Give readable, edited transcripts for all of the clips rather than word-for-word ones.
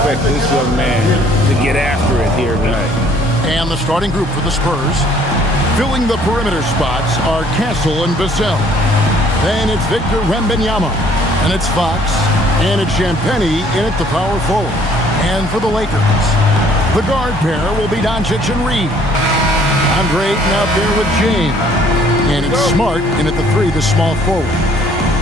expect this young man to get after it here tonight. And the starting group for the Spurs, filling the perimeter spots, are Castle and Vassell. Then it's Victor Wembanyama, and it's Fox, and it's Champagnie in at the power forward. And for the Lakers, the guard pair will be Doncic and Reed. Andre Ayton out there with James. And it's Smart in at the 3, the small forward.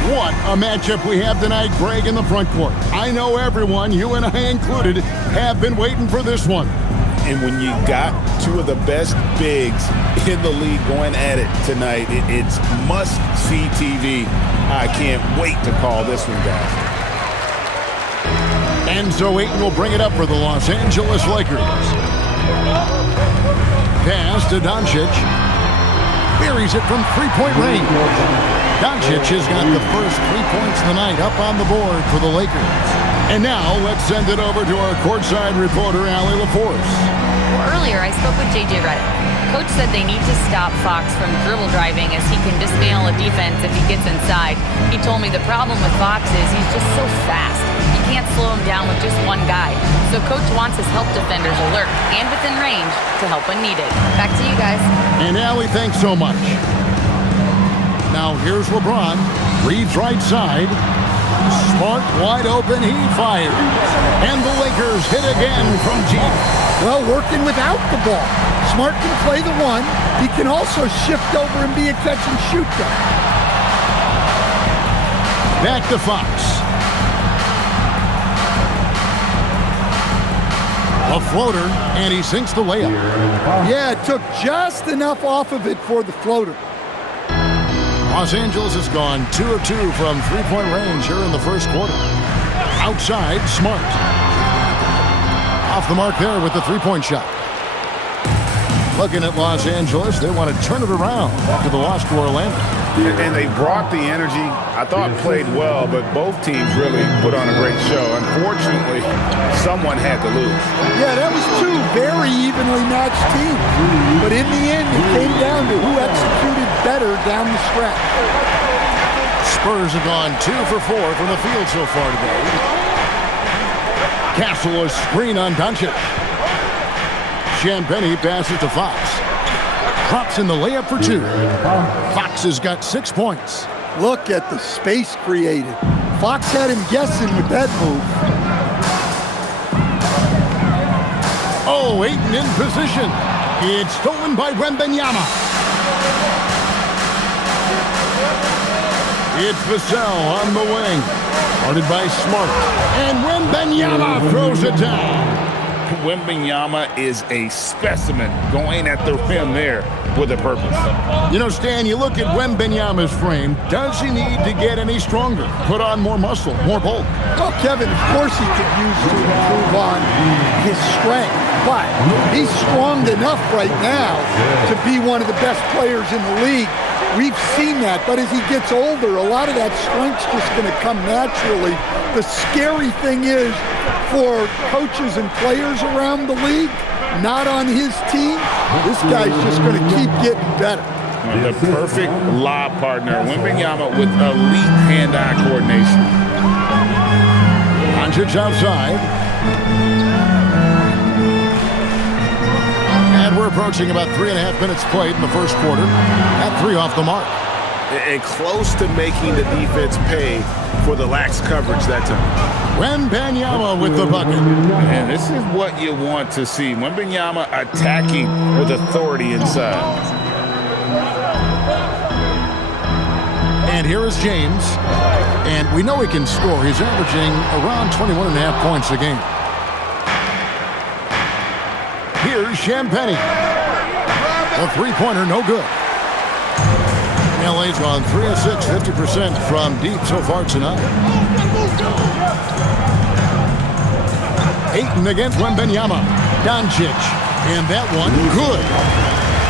What a matchup we have tonight, Greg, in the front court. I know everyone, you and I included, have been waiting for this one. And when you got two of the best bigs in the league going at it tonight, it's must-see TV. I can't wait to call this one, guys. And so Ayton will bring it up for the Los Angeles Lakers. Pass to Doncic. Buries it from three-point range. Doncic has got the first 3 points of the night up on the board for the Lakers. And now let's send it over to our courtside reporter, Allie LaForce. Well, earlier I spoke with J.J. Redick. Coach said they need to stop Fox from dribble driving as he can dismantle a defense if he gets inside. He told me the problem with Fox is he's just so fast. You can't slow him down with just one guy. So Coach wants his help defenders alert and within range to help when needed. Back to you guys. And Allie, thanks so much. Now here's LeBron. Reads right side. Smart wide open. He fires. And the Lakers hit again from deep. Well, working without the ball. Smart can play the 1. He can also shift over and be a catch and shoot guy. Back to Fox. A floater, and he sinks the layup. Yeah, it took just enough off of it for the floater. Los Angeles has gone 2 of 2 from three-point range here in the first quarter. Outside, Smart. Off the mark there with the three-point shot. Looking at Los Angeles, they want to turn it around after the loss to Orlando. And they brought the energy. I thought played well, but both teams really put on a great show. Unfortunately, someone had to lose. Yeah, that was 2 very evenly matched teams. But in the end, it came down to who executed better down the stretch. Spurs have gone 2 for 4 from the field so far today. Castle a screen on Doncic. Champagnie passes to Fox. Drops in the layup for 2. Fox has got 6 points. Look at the space created. Fox had him guessing with that move. Oh, Ayton in position. It's stolen by Wembanyama. It's Vassell on the wing. Guarded by Smart. And Wembanyama throws it down. Wembanyama is a specimen going at the rim there with a purpose. You know, Stan, you look at Wembanyama's frame. Does he need to get any stronger? Put on more muscle, more bulk? Well, Kevin, of course he could use to improve on his strength. But he's strong enough right now to be one of the best players in the league. We've seen that, but as he gets older, a lot of that strength's just going to come naturally. The scary thing is, for coaches and players around the league, not on his team, this guy's just going to keep getting better. The perfect lob partner, Wembanyama with elite hand-eye coordination. Doncic outside. And we're approaching about 3.5 minutes played in the first quarter. At 3 off the mark. And close to making the defense pay for the lax coverage that time. Wembanyama with the bucket. And this is what you want to see. Wembanyama attacking with authority inside. And here is James. And we know he can score. He's averaging around 21.5 points a game. Here's Champagnie. The three-pointer, no good. LA's gone 3 of 6, 50% from deep so far tonight. Ayton against Wembanyama. Doncic. And that one, good.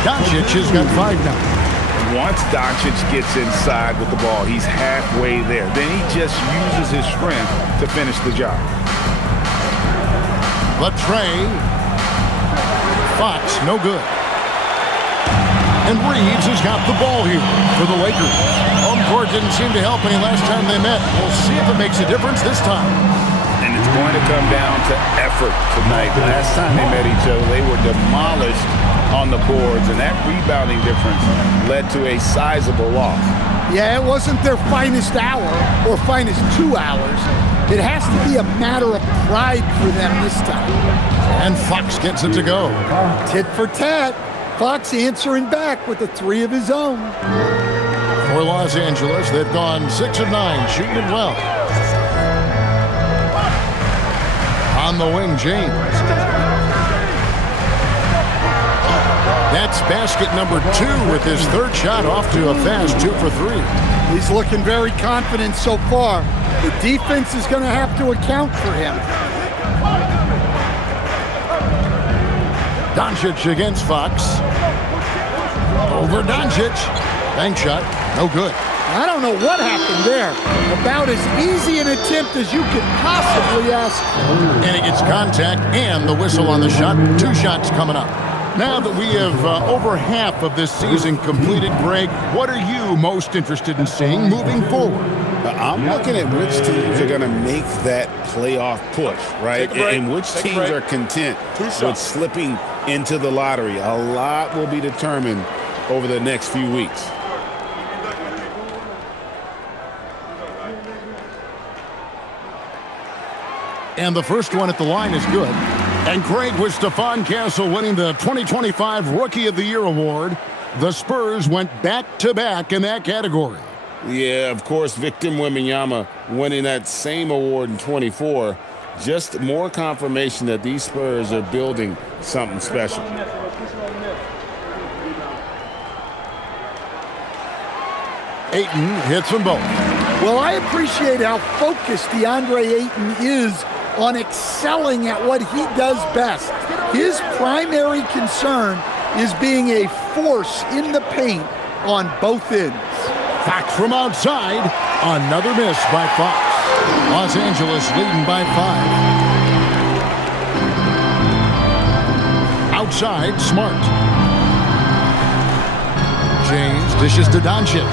Doncic has got 5 now. Once Doncic gets inside with the ball, he's halfway there. Then he just uses his strength to finish the job. Latrey. Fox, no good. And Reeves has got the ball here for the Lakers. Home court didn't seem to help any last time they met. We'll see if it makes a difference this time. And it's going to come down to effort tonight. The last time they met each other, they were demolished on the boards, and that rebounding difference led to a sizable loss. Yeah, it wasn't their finest hour or finest 2 hours. It has to be a matter of pride for them this time. And Fox gets it to go. Tit for tat. Fox answering back with a 3 of his own. For Los Angeles, they've gone 6 of 9, shooting it well. On the wing, James. That's basket number 2 with his third shot off to a fast 2 for 3. He's looking very confident so far. The defense is going to have to account for him. Doncic against Fox. Over Doncic. Bank shot. No good. I don't know what happened there. About as easy an attempt as you could possibly ask for. And he gets contact and the whistle on the shot. 2 shots coming up. Now that we have over half of this season completed, Greg, what are you most interested in seeing moving forward? I'm looking at which teams are going to make that playoff push, right? And which teams are content with slipping into the lottery. A lot will be determined over the next few weeks. And the first one at the line is good. And Craig, with Stephon Castle winning the 2025 Rookie of the Year award, the Spurs went back-to-back in that category. Yeah, of course, Victor Wembanyama winning that same award in 24. Just more confirmation that these Spurs are building something special. Ayton hits them both. Well, I appreciate how focused DeAndre Ayton is on excelling at what he does best. His primary concern is being a force in the paint on both ends. Fox from outside. Another miss by Fox. Los Angeles leading by 5. Outside, Smart. James dishes to Doncic.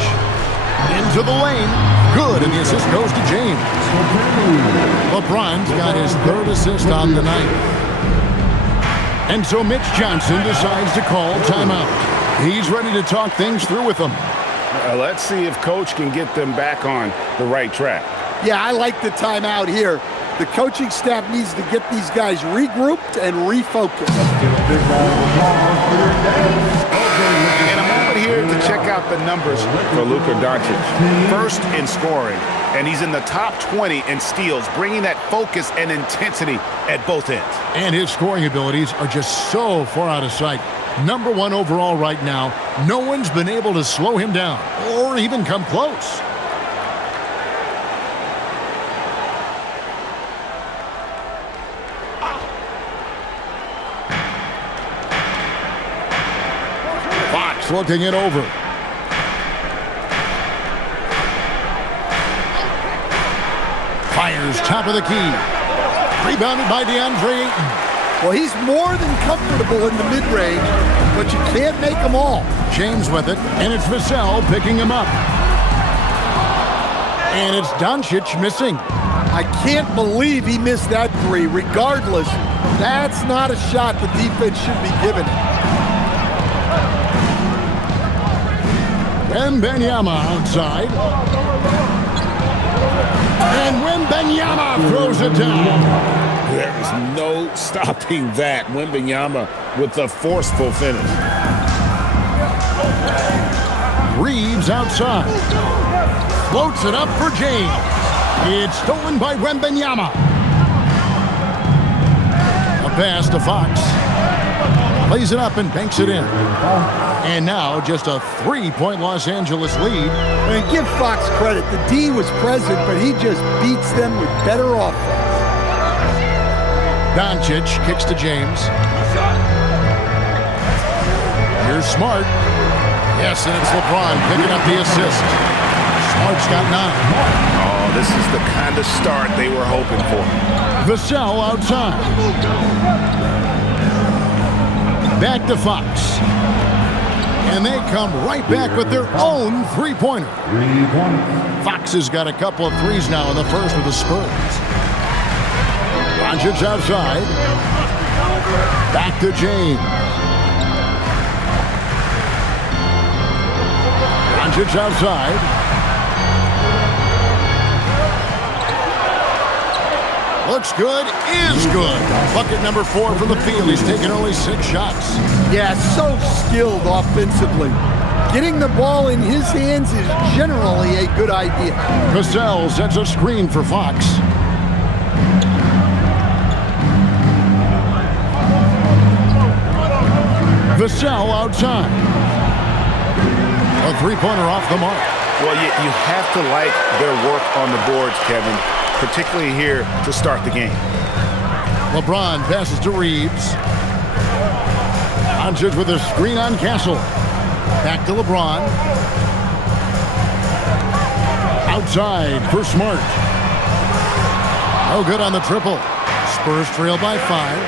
Into the lane. Good, and the assist goes to James. LeBron's got his 3rd assist on the night. And so Mitch Johnson decides to call timeout. He's ready to talk things through with them. Let's see if Coach can get them back on the right track. Yeah, I like the timeout here. The coaching staff needs to get these guys regrouped and refocused. And a moment here to check out the numbers for Luka Doncic. First in scoring, and he's in the top 20 in steals, bringing that focus and intensity at both ends. And his scoring abilities are just so far out of sight. Number 1 overall right now. No one's been able to slow him down or even come close. Fox looking it over. Fires top of the key. Rebounded by DeAndre Ayton. Well, he's more than comfortable in the mid-range, but you can't make them all. James with it, and it's Vassell picking him up. And it's Doncic missing. I can't believe he missed that 3. Regardless, that's not a shot the defense should be giving him. Wembanyama outside. And Wembanyama throws it down. There is no stopping that. Wembanyama with the forceful finish. Reeves outside. Floats it up for James. It's stolen by Wembanyama. A pass to Fox. Lays it up and banks it in. And now just a 3-point Los Angeles lead. And give Fox credit. The D was present, but he just beats them with better offense. Doncic kicks to James. Here's Smart. Yes, and it's LeBron picking up the assist. Smart's got 9. Oh, this is the kind of start they were hoping for. Vassell outside. Back to Fox. And they come right back with their own 3-pointer. Fox has got a couple of threes now in the first with the Spurs. Doncic outside. Back to James. Doncic outside. Looks good, is good. Bucket number 4 from the field. He's taken only 6 shots. Yeah, so skilled offensively. Getting the ball in his hands is generally a good idea. Cassell sets a screen for Fox. Vassell outside. A 3-pointer off the mark. Well, you have to like their work on the boards, Kevin, particularly here to start the game. LeBron passes to Reeves. Doncic with a screen on Castle. Back to LeBron. Outside for Smart. No good on the triple. Spurs trail by 5.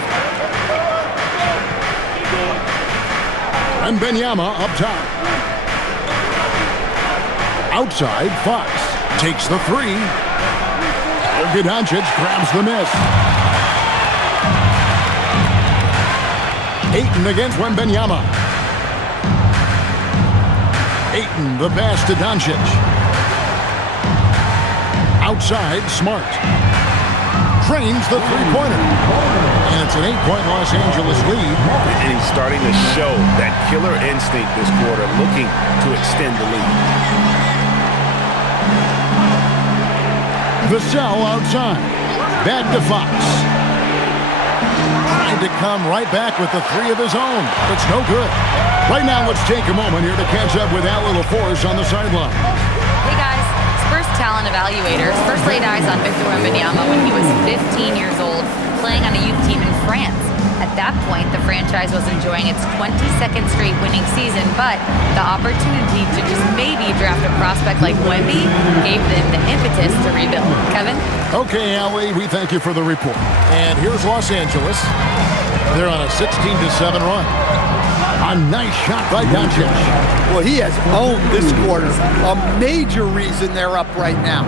And Benyama up top. Outside, Fox takes the 3. Doncic grabs the miss. Ayton against Wembanyama. Ayton, the pass to Doncic. Outside, Smart. Trains the 3-pointer. And it's an 8-point Los Angeles lead. And he's starting to show that killer instinct this quarter, looking to extend the lead. Vassell outside. Back to Fox. Trying to come right back with the 3 of his own. It's no good. Right now, let's take a moment here to catch up with Al Little-Force on the sideline. Hey guys, Spurs talent evaluators first laid eyes on Victor Wembanyama when he was 15 years old, playing on a youth team in France. At that point, the franchise was enjoying its 22nd straight winning season, but the opportunity to just maybe draft a prospect like Wemby gave them the impetus to rebuild. Kevin? Okay, Allie, we thank you for the report. And here's Los Angeles. They're on a 16-7 run. A nice shot by Doncic. Well, he has owned this quarter. A major reason they're up right now.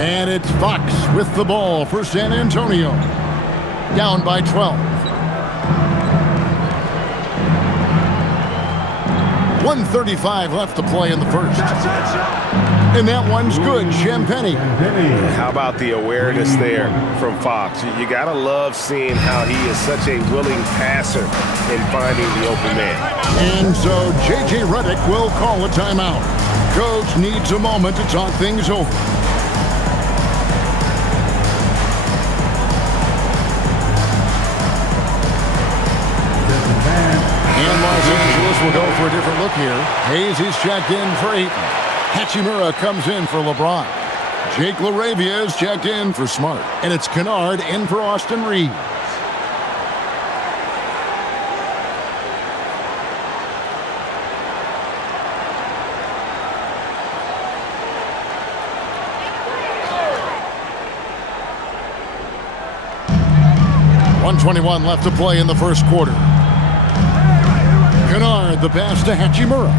And it's Fox with the ball for San Antonio. Down by 12. 1:35 left to play in the first. And that one's good, Champagnie. How about the awareness there from Fox? You got to love seeing how he is such a willing passer in finding the open man. And so J.J. Redick will call a timeout. Coach needs a moment to talk things over. And Los Angeles will go for a different look here. Hayes is checked in for Ayton. Hachimura comes in for LeBron. Jake LaRavia is checked in for Smart. And it's Kennard in for Austin Reeves. .121 left to play in the first quarter. Kennard, the pass to Hachimura.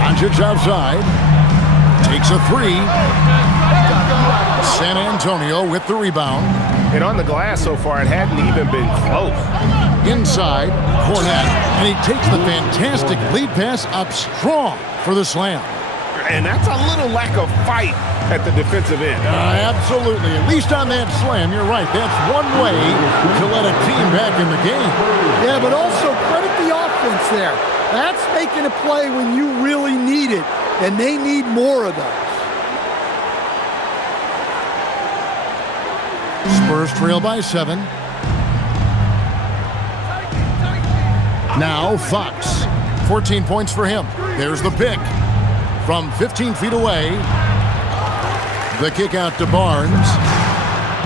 Doncic outside. Takes a 3. San Antonio with the rebound. And on the glass so far, it hadn't even been close. Inside, Hornet. And he takes the fantastic lead pass up strong for the slam. And that's a little lack of fight at the defensive end. Absolutely. At least on that slam, you're right. That's one way to let a team back in the game. Yeah, but also credit the offense there. That's making a play when you really need it, and they need more of those. Spurs trail by 7. Now Fox. 14 points for him. There's the pick. From 15 feet away. The kick out to Barnes.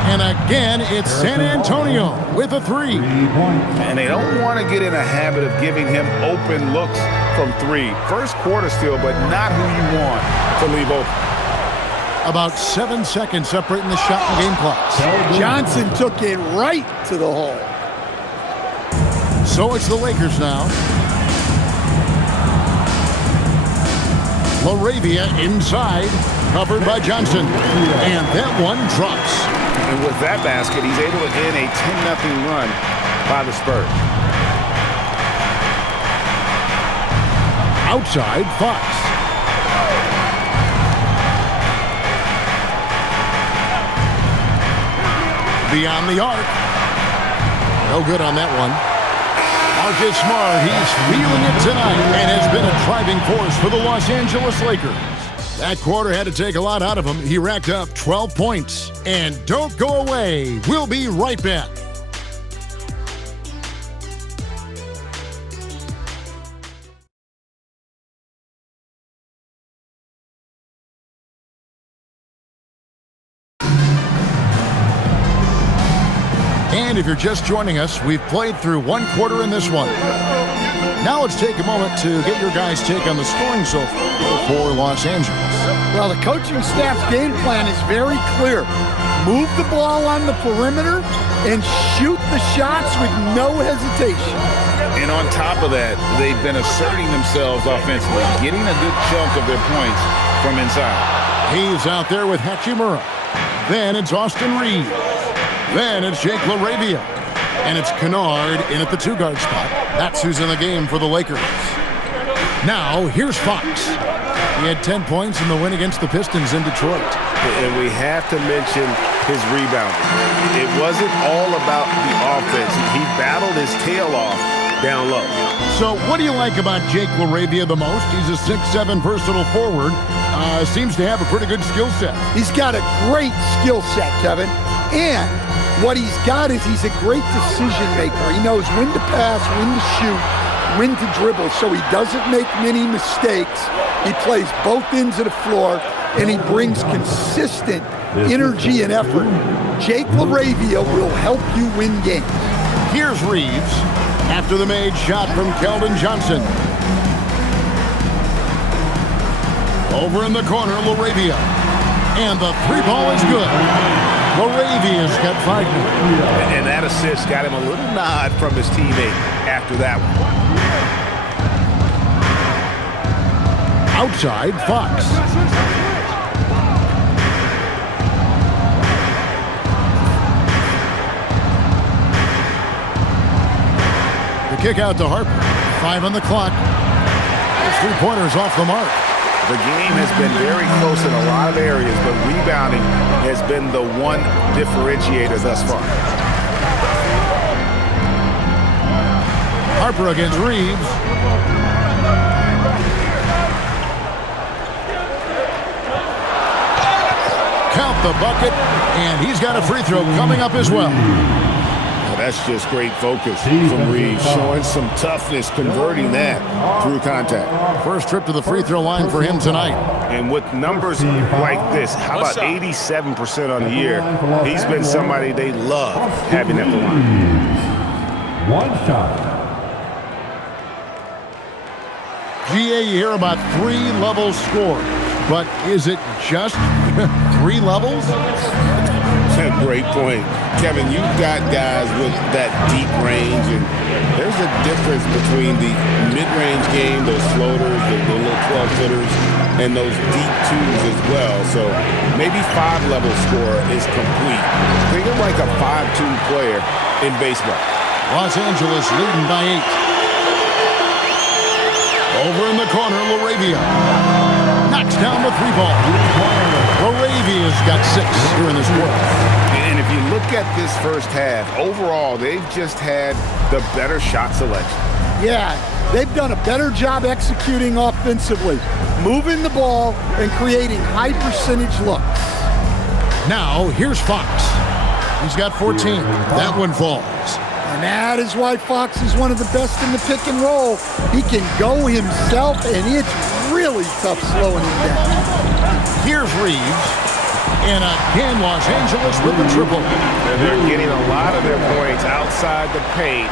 And again, it's San Antonio with a 3. And they don't want to get in a habit of giving him open looks from 3. First quarter still, but not who you want to leave open. About 7 seconds separating the shot and game clocks. Johnson took it right to the hole. So it's the Lakers now. LaRavia inside. Covered by Johnson. And that one drops. And with that basket, he's able to end a 10-0 run by the Spurs. Outside, Fox. Beyond the arc. No good on that one. Marcus Smart, he's feeling it tonight and has been a driving force for the Los Angeles Lakers. That quarter had to take a lot out of him. He racked up 12 points. And don't go away. We'll be right back. And if you're just joining us, we've played through one quarter in this one. Now let's take a moment to get your guys' take on the scoring so far for Los Angeles. Well, the coaching staff's game plan is very clear. Move the ball on the perimeter and shoot the shots with no hesitation. And on top of that, they've been asserting themselves offensively, getting a good chunk of their points from inside. He's out there with Hachimura. Then it's Austin Reeves. Then it's Jake LaRavia. And it's Kennard in at the two-guard spot. That's who's in the game for the Lakers. Now, here's Fox. He had 10 points in the win against the Pistons in Detroit. And we have to mention his rebounding. It wasn't all about the offense. He battled his tail off down low. So what do you like about Jake LaRavia the most? He's a 6'7" versatile forward. Seems to have a pretty good skill set. He's got a great skill set, Kevin. And what he's got is he's a great decision maker. He knows when to pass, when to shoot, when to dribble, so he doesn't make many mistakes. He plays both ends of the floor, and he brings consistent energy and effort. Jake LaRavia will help you win games. Here's Reeves after the made shot from Keldon Johnson. Over in the corner, LaRavia. And the three ball is good. LaRavia's got 5 now. And that assist got him a little nod from his teammate after that one. Outside, Fox. The kick out to Harper. 5 on the clock. His three-pointers off the mark. The game has been very close in a lot of areas, but rebounding has been the one differentiator thus far. Harper against Reeves. Count the bucket, and he's got a free throw coming up as well. That's just great focus from Reeves, showing some toughness, converting that through contact. First trip to the free throw line for him tonight. And with numbers like this, how about 87% on the year? He's been somebody they love having at the line. One shot. GA, you hear about 3 levels scored, but is it just 3 levels? Great point. Kevin, you've got guys with that deep range, and there's a difference between the mid-range game, those floaters, the little 12-footers, and those deep twos as well. So maybe 5-level score is complete. Think of like a 5-2 player in baseball. Los Angeles leading by 8. Over in the corner, LaRavia knocks down the 3-ball. LaRavia's got 6 here in this quarter. And if you look at this first half, overall, they've just had the better shot selection. Yeah, they've done a better job executing offensively, moving the ball and creating high-percentage looks. Now, here's Fox. He's got 14. That one falls. And that is why Fox is one of the best in the pick and roll. He can go himself, and it's really tough slowing him down. Here's Reeves. And again, Los Angeles with the triple. And they're getting a lot of their points outside the paint.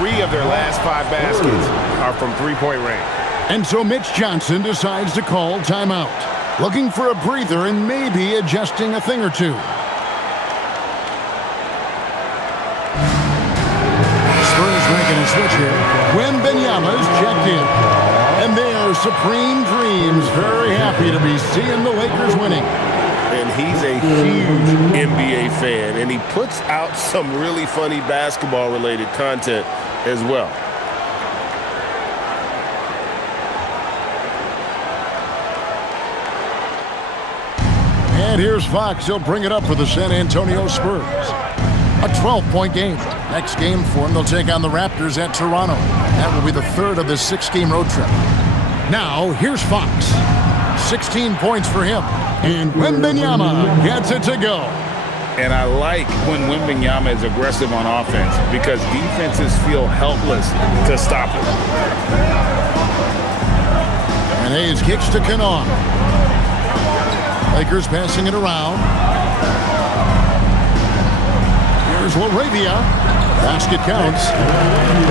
3 of their last 5 baskets are from three-point range. And so Mitch Johnson decides to call timeout, looking for a breather and maybe adjusting a thing or two. Spurs making a switch here. Wembenyama's checked in. And And their supreme dreams very happy to be seeing the Lakers winning. And he's a huge NBA fan, and he puts out some really funny basketball-related content as well. And here's Fox. He'll bring it up for the San Antonio Spurs. A 12-point game. Next game for them, they'll take on the Raptors at Toronto. That will be the third of this 6-game road trip. Now, here's Fox. 16 points for him. And Wembanyama gets it to go. And I like when Wembanyama is aggressive on offense because defenses feel helpless to stop him. And Hayes kicks to Kanawha. Lakers passing it around. Here's LaRavia. Basket counts.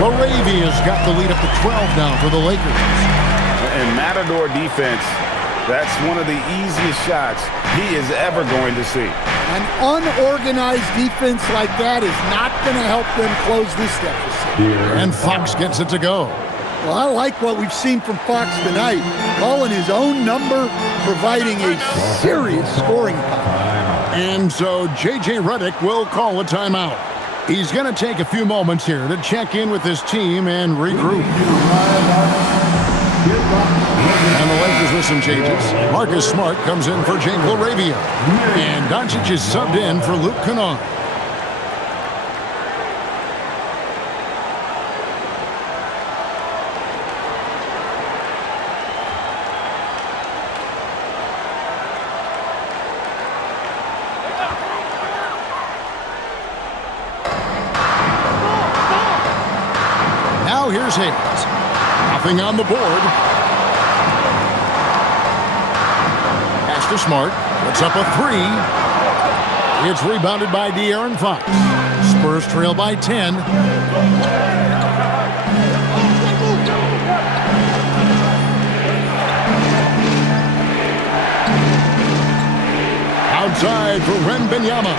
LaRavia's got the lead up to 12 now for the Lakers. And Matador defense, that's one of the easiest shots he is ever going to see. An unorganized defense like that is not going to help them close this deficit. And Fox gets it to go. Well, I like what we've seen from Fox tonight. Calling his own number, providing a serious scoring power. And so J.J. Redick will call a timeout. He's going to take a few moments here to check in with his team and regroup. And the Lakers with some changes. Marcus Smart comes in for Jake LaRavia. And Doncic is subbed in for Luke Kennard. Now here's Hayes. Nothing on the board. Pass to Smart. Puts up a three. It's rebounded by De'Aaron Fox. Spurs trail by 10. Outside for Wembanyama.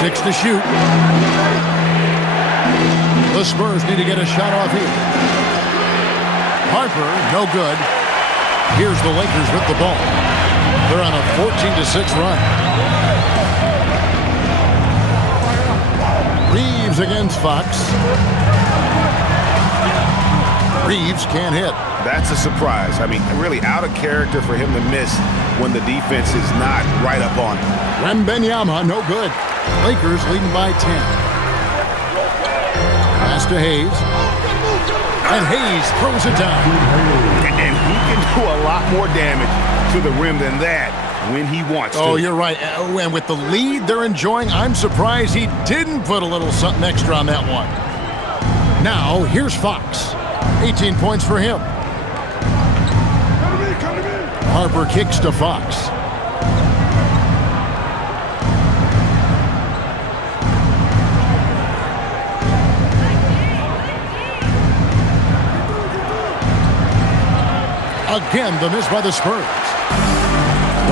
6 to shoot. The Spurs need to get a shot off here. Harper, no good. Here's the Lakers with the ball. They're on a 14-6 run. Reeves against Fox. Reeves can't hit. That's a surprise. I mean, really out of character for him to miss when the defense is not right up on him. Wembanyama, no good. Lakers leading by 10. Pass to Hayes. And Hayes throws it down. And he can do a lot more damage to the rim than that when he wants to. Oh, you're right. And with the lead they're enjoying, I'm surprised he didn't put a little something extra on that one. Now, here's Fox. 18 points for him. Harper kicks to Fox. Again, the miss by the Spurs.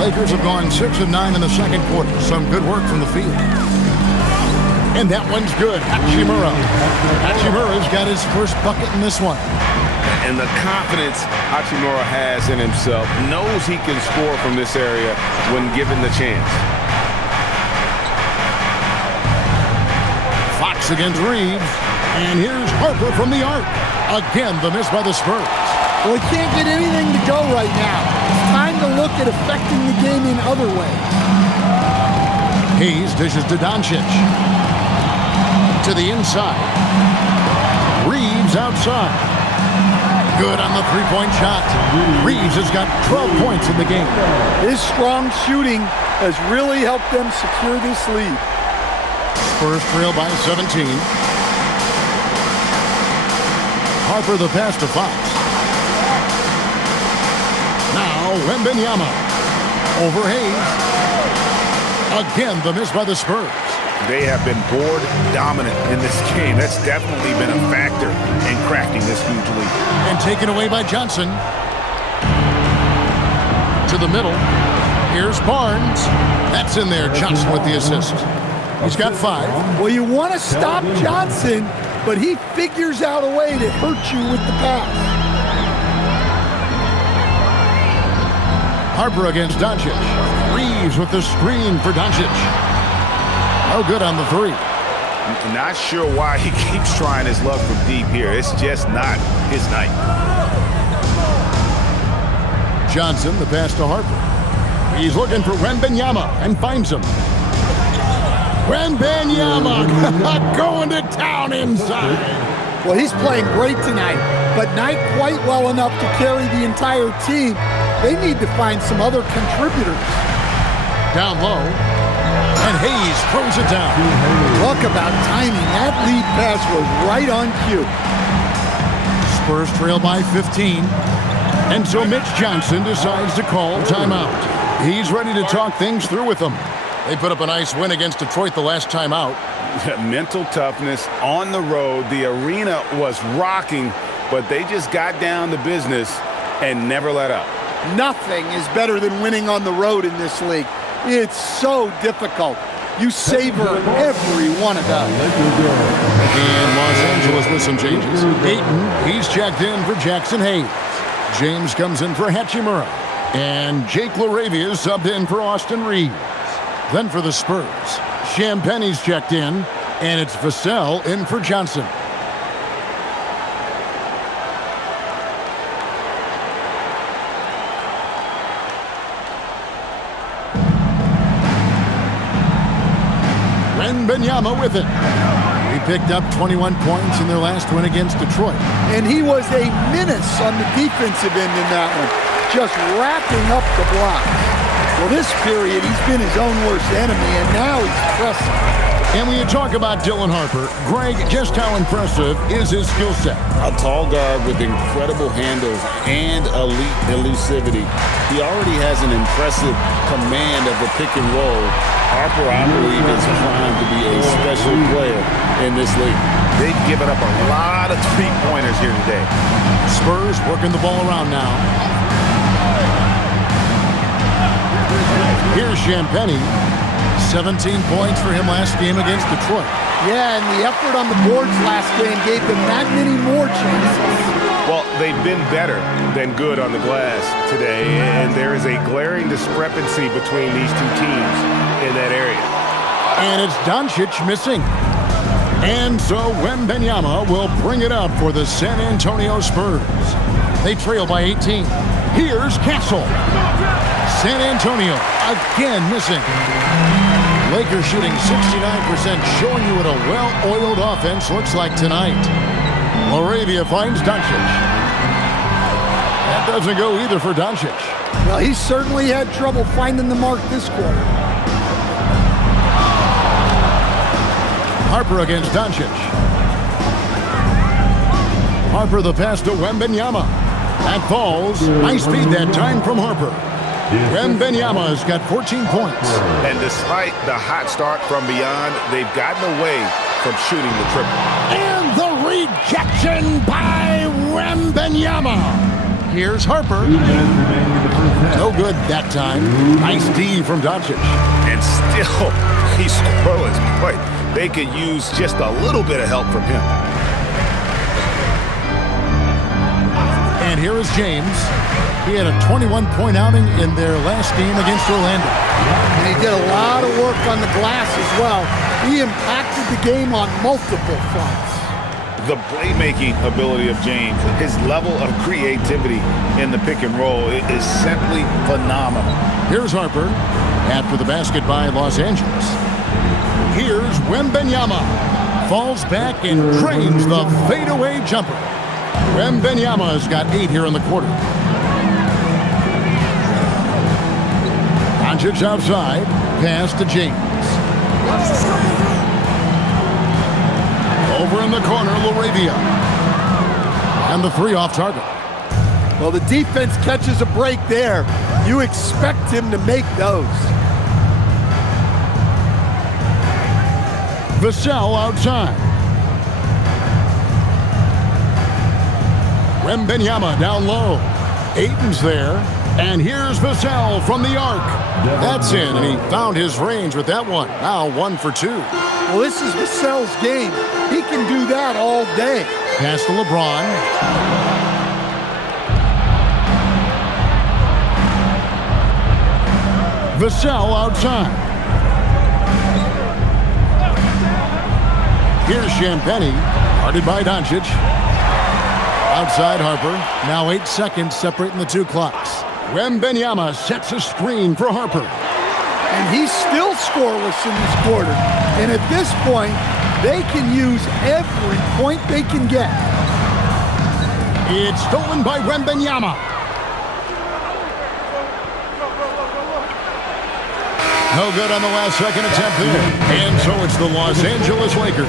Lakers have gone 6 of 9 in the second quarter. Some good work from the field. And that one's good. Hachimura. Hachimura's got his first bucket in this one. And the confidence Hachimura has in himself, knows he can score from this area when given the chance. Fox against Reeves. And here's Harper from the arc. Again, the miss by the Spurs. Well, he can't get anything to go right now. It's time to look at affecting the game in other ways. Hayes dishes to Doncic. To the inside. Reeves outside. Good on the three-point shot. Reeves has got 12 points in the game. His strong shooting has really helped them secure this lead. Spurs trail by 17. Harper the pass to Fox. Now Wembanyama. Over Hayes. Again, the miss by the Spurs. They have been board dominant in this game. That's definitely been a factor in cracking this huge lead. And taken away by Johnson. To the middle. Here's Barnes. That's in there. Johnson with the assist. He's got 5. Well, you want to stop Johnson, but he figures out a way to hurt you with the pass. Harper against Doncic. Reeves with the screen for Doncic. No good on the three. Not sure why he keeps trying his luck from deep here. It's just not his night. Johnson, the pass to Harper. He's looking for Wembanyama and finds him. Wembanyama going to town inside. Well, he's playing great tonight, but not quite well enough to carry the entire team. They need to find some other contributors. Down low, and Hayes throws it down. Talk about timing. That lead pass was right on cue. Spurs trail by 15. And so Mitch Johnson decides to call timeout. He's ready to talk things through with them. They put up a nice win against Detroit the last time out. Mental toughness on the road. The arena was rocking, but they just got down to business and never let up. Nothing is better than winning on the road in this league. It's so difficult. You savor every one of them. And Los Angeles with some changes. Ayton, he's checked in for Jackson Hayes. James comes in for Hachimura. And Jake LaRavia is subbed in for Austin Reeves. Then for the Spurs, Champagne's checked in, and it's Vassell in for Johnson. Wembanyama with it. He picked up 21 points in their last win against Detroit. And he was a menace on the defensive end in that one, just racking up the blocks. Well, this period, he's been his own worst enemy, and now he's pressing. And when you talk about Dylan Harper, Greg, just how impressive is his skill set? A tall guard with incredible handles and elite elusivity. He already has an impressive command of the pick and roll. Harper, I believe, is primed to be a special player in this league. They've given up a lot of three-pointers here today. Spurs working the ball around now. Here's Champagne. 17 points for him last game against Detroit. Yeah, and the effort on the boards last game gave them that many more chances. Well, they've been better than good on the glass today, and there is a glaring discrepancy between these two teams in that area. And it's Doncic missing. And so Wembanyama will bring it up for the San Antonio Spurs. They trail by 18. Here's Castle. San Antonio again missing. Lakers shooting 69%, showing you what a well-oiled offense looks like tonight. LaRavia finds Doncic. That doesn't go either for Doncic. Well, he certainly had trouble finding the mark this quarter. Harper against Doncic. Harper the pass to Wembanyama. That falls. Nice feed that time from Harper. Wembanyama's got 14 points. And despite the hot start from beyond, they've gotten away from shooting the triple. And the rejection by Wembanyama. Here's Harper. No good that time. Nice D from Doncic. And still, he's scoreless. Boy, they could use just a little bit of help from him. And here is James. He had a 21-point outing in their last game against Orlando. And he did a lot of work on the glass as well. He impacted the game on multiple fronts. The playmaking ability of James, his level of creativity in the pick and roll is simply phenomenal. Here's Harper after the basket by Los Angeles. Here's Wembanyama. Falls back and drains the fadeaway jumper. Wembanyama's got 8 here in the quarter. Doncic outside. Pass to James. Over in the corner, LaRavia. And the three off target. Well, the defense catches a break there. You expect him to make those. Vassell outside. Wembanyama down low. Ayton's there. And here's Vassell from the arc. That's in, and he found his range with that one. Now 1 for 2. Well, this is Vassell's game. He can do that all day. Pass to LeBron. Vassell outside. Here's Champagnie, guarded by Doncic. Outside Harper. Now 8 seconds separating the two clocks. Wembanyama sets a screen for Harper. And he's still scoreless in this quarter. And at this point, they can use every point they can get. It's stolen by Wembanyama. No good on the last second attempt there. And so it's the Los Angeles Lakers.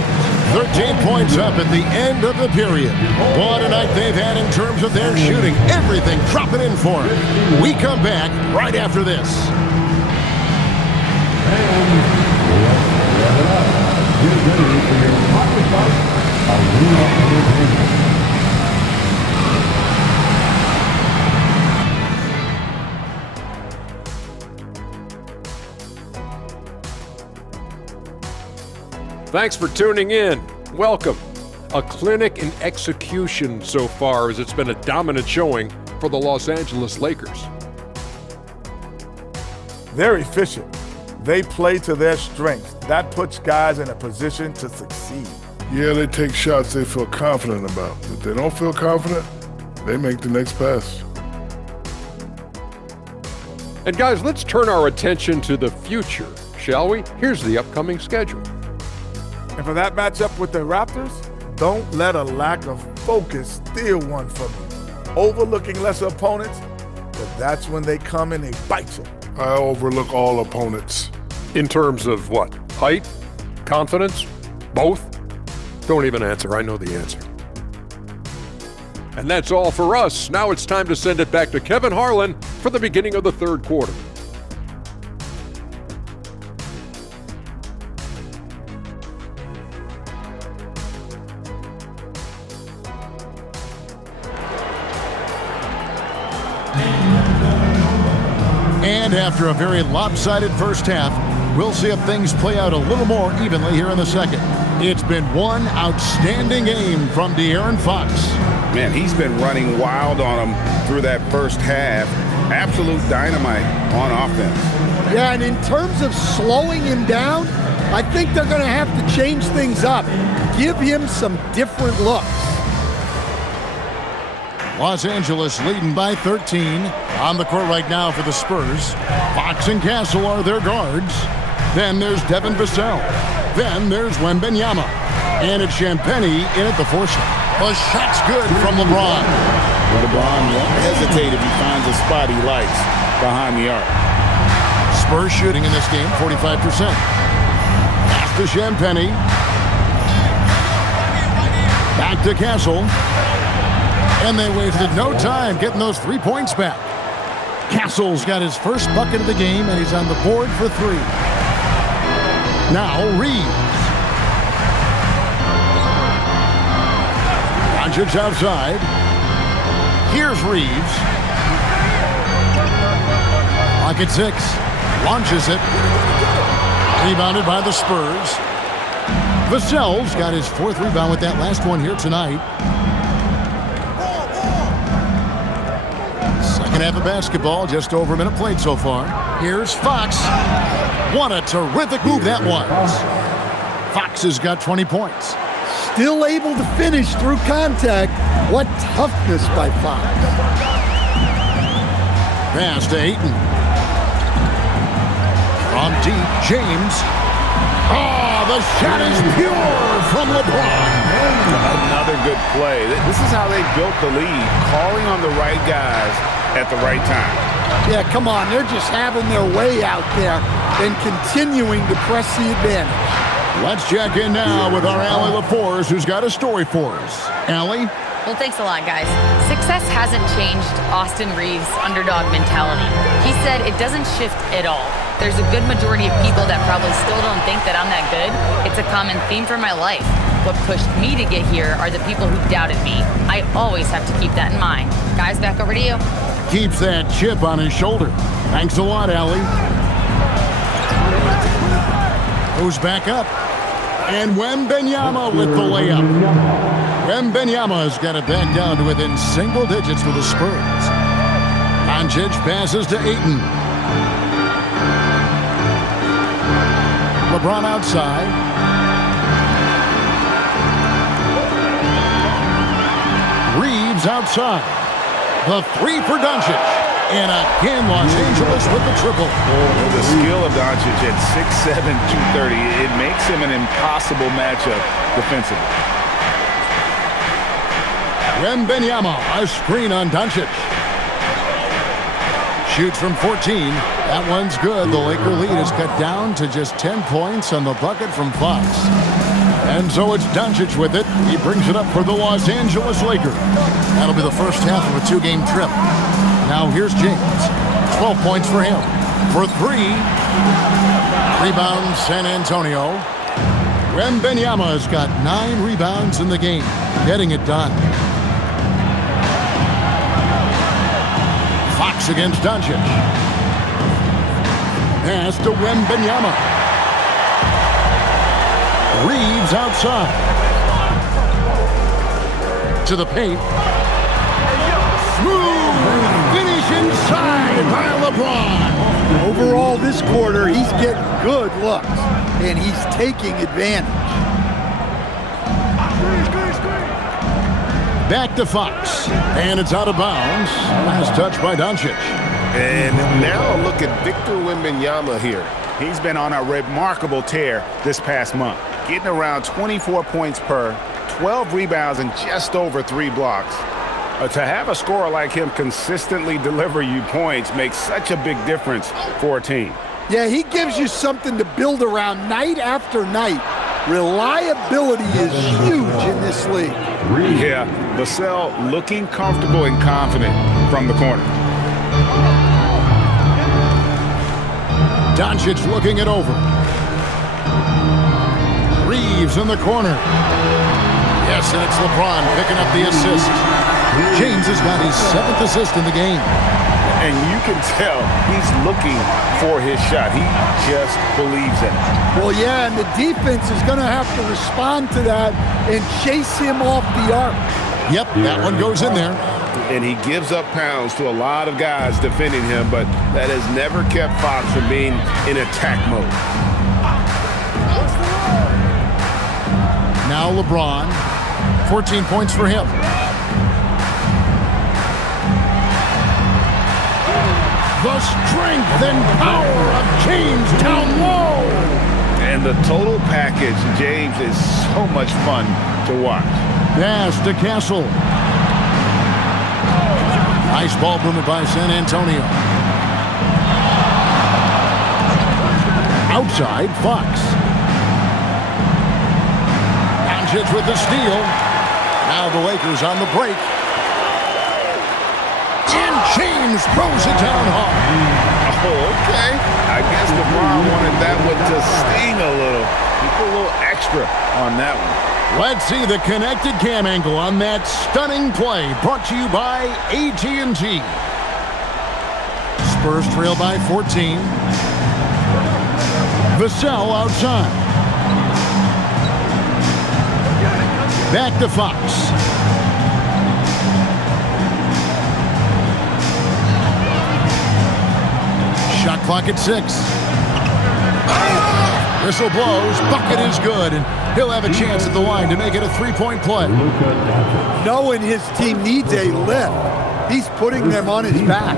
13 points up at the end of the period. What a night they've had in terms of their shooting. Everything dropping in for it. We come back right after this. Thanks for tuning in. Welcome. A clinic in execution so far, as it's been a dominant showing for the Los Angeles Lakers. They're efficient. They play to their strengths. That puts guys in a position to succeed. Yeah, they take shots they feel confident about. If they don't feel confident, they make the next pass. And guys, let's turn our attention to the future, shall we? Here's the upcoming schedule. And for that matchup with the Raptors, don't let a lack of focus steal one from you. Overlooking lesser opponents, but that's when they come and they bite you. I overlook all opponents. In terms of what? Height? Confidence? Both? Don't even answer. I know the answer. And that's all for us. Now it's time to send it back to Kevin Harlan for the beginning of the third quarter. And after a very lopsided first half, we'll see if things play out a little more evenly here in the second. It's been one outstanding game from De'Aaron Fox. Man, he's been running wild on them through that first half. Absolute dynamite on offense. Yeah, and in terms of slowing him down, I think they're going to have to change things up. Give him some different looks. Los Angeles leading by 13. On the court right now for the Spurs. Fox and Castle are their guards. Then there's Devin Vassell. Then there's Wembanyama. And it's Champagnie in at the foursome. A shot's good from LeBron. LeBron won't hesitate if he finds a spot he likes behind the arc. Spurs shooting in this game, 45%. Pass to Champagnie. Back to Castle. And they wasted no time getting those 3 points back. Castle's got his first bucket of the game, and he's on the board for 3. Now Reeves. Doncic outside. Here's Reeves. Clock at 6. Launches it. Rebounded by the Spurs. Vassell's got his 4th rebound with that last one here tonight. Second half of basketball, just over a minute played so far. Here's Fox. What a terrific move that was. Fox has got 20 points. Still able to finish through contact. What toughness by Fox. Pass to Ayton. From deep, James. Oh, the shot is pure from LeBron. Another good play. This is how they built the lead, calling on the right guys at the right time. Yeah, come on. They're just having their way out there and continuing to press the advantage. Let's check in now with our Allie LaForce, who's got a story for us. Allie? Well, thanks a lot, guys. Success hasn't changed Austin Reeves' underdog mentality. He said it doesn't shift at all. There's a good majority of people that probably still don't think that I'm that good. It's a common theme for my life. What pushed me to get here are the people who doubted me. I always have to keep that in mind. Guys, back over to you. Keeps that chip on his shoulder. Thanks a lot, Allie. Goes back up. And Wembanyama with the layup. Wembanyama's got it back down to within single digits with the Spurs. Doncic passes to Ayton. LeBron outside. Reeves outside. The three for Doncic. And again, Los Angeles with the triple. The skill of Doncic at 6'7", 230, it makes him an impossible matchup defensively. Wembanyama, a screen on Doncic. Shoots from 14. That one's good. The Laker lead is cut down to just 10 points on the bucket from Fox. And so it's Doncic with it. He brings it up for the Los Angeles Lakers. That'll be the first half of a two-game trip. Now here's James. 12 points for him. For three. Rebound San Antonio. Wembanyama has got 9 rebounds in the game. Getting it done. Fox against Doncic. Pass to Wembanyama. Reeves outside. To the paint. Smooth finish inside by LeBron. Overall, this quarter, he's getting good looks, and he's taking advantage. Back to Fox, and it's out of bounds. Last touch by Doncic. And now look at Victor Wembanyama here. He's been on a remarkable tear this past month, getting around 24 points per, 12 rebounds, and just over 3 blocks. To have a scorer like him consistently deliver you points makes such a big difference for a team. Yeah, he gives you something to build around night after night. Reliability is huge in this league. Yeah, Vassell looking comfortable and confident from the corner. Doncic looking it over. Reeves in the corner. Yes, and it's LeBron picking up the assist. James has got his 7th assist in the game. And you can tell he's looking for his shot. He just believes in it. Well, yeah, and the defense is going to have to respond to that and chase him off the arc. Yep, that one goes in there. And he gives up pounds to a lot of guys defending him, but that has never kept Fox from being in attack mode. Now LeBron, 14 points for him. The strength and power of James down low. And the total package, James, is so much fun to watch. Pass to Castle. Nice ball movement by San Antonio. Outside, Fox. Doncic with the steal. Now the Lakers on the break. And James throws it down hard. Oh, okay. I guess LeBron wanted that one to sting a little. He put a little extra on that one. Let's see the connected cam angle on that stunning play, brought to you by AT&T. Spurs trail by 14. Vassell outside. Back to Fox. Shot clock at 6. Whistle blows, bucket is good, and he'll have a chance at the line to make it a 3-point play. Knowing his team needs a lift, he's putting them on his back.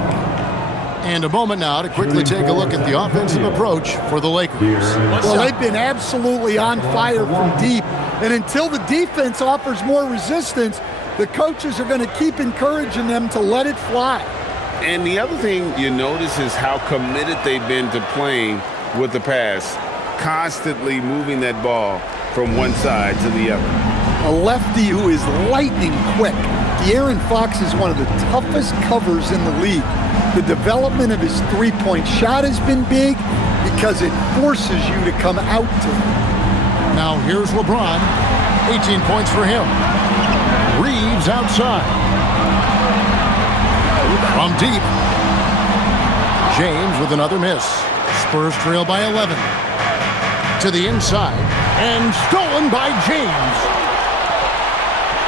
And a moment now to quickly take a look at the offensive approach for the Lakers. Well, they've been absolutely on fire from deep, and until the defense offers more resistance, the coaches are going to keep encouraging them to let it fly. And the other thing you notice is how committed they've been to playing with the pass, constantly moving that ball from one side to the other. A lefty who is lightning quick. De'Aaron Fox is one of the toughest covers in the league. The development of his three-point shot has been big because it forces you to come out to him. Now here's LeBron. 18 points for him. Reeves outside. From deep. James with another miss. Spurs trail by 11. To the inside. And stolen by James.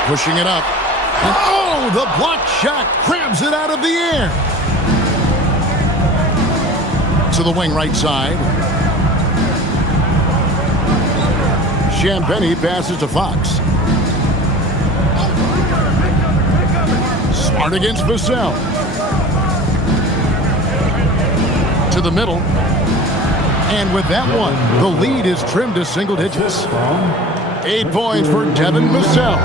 Pushing it up. And oh, the block shot grabs it out of the air. To the wing right side. Champagnie passes to Fox. Smart against Vassell. To the middle. And with that one, the lead is trimmed to single digits. 8 points for Devin Vassell.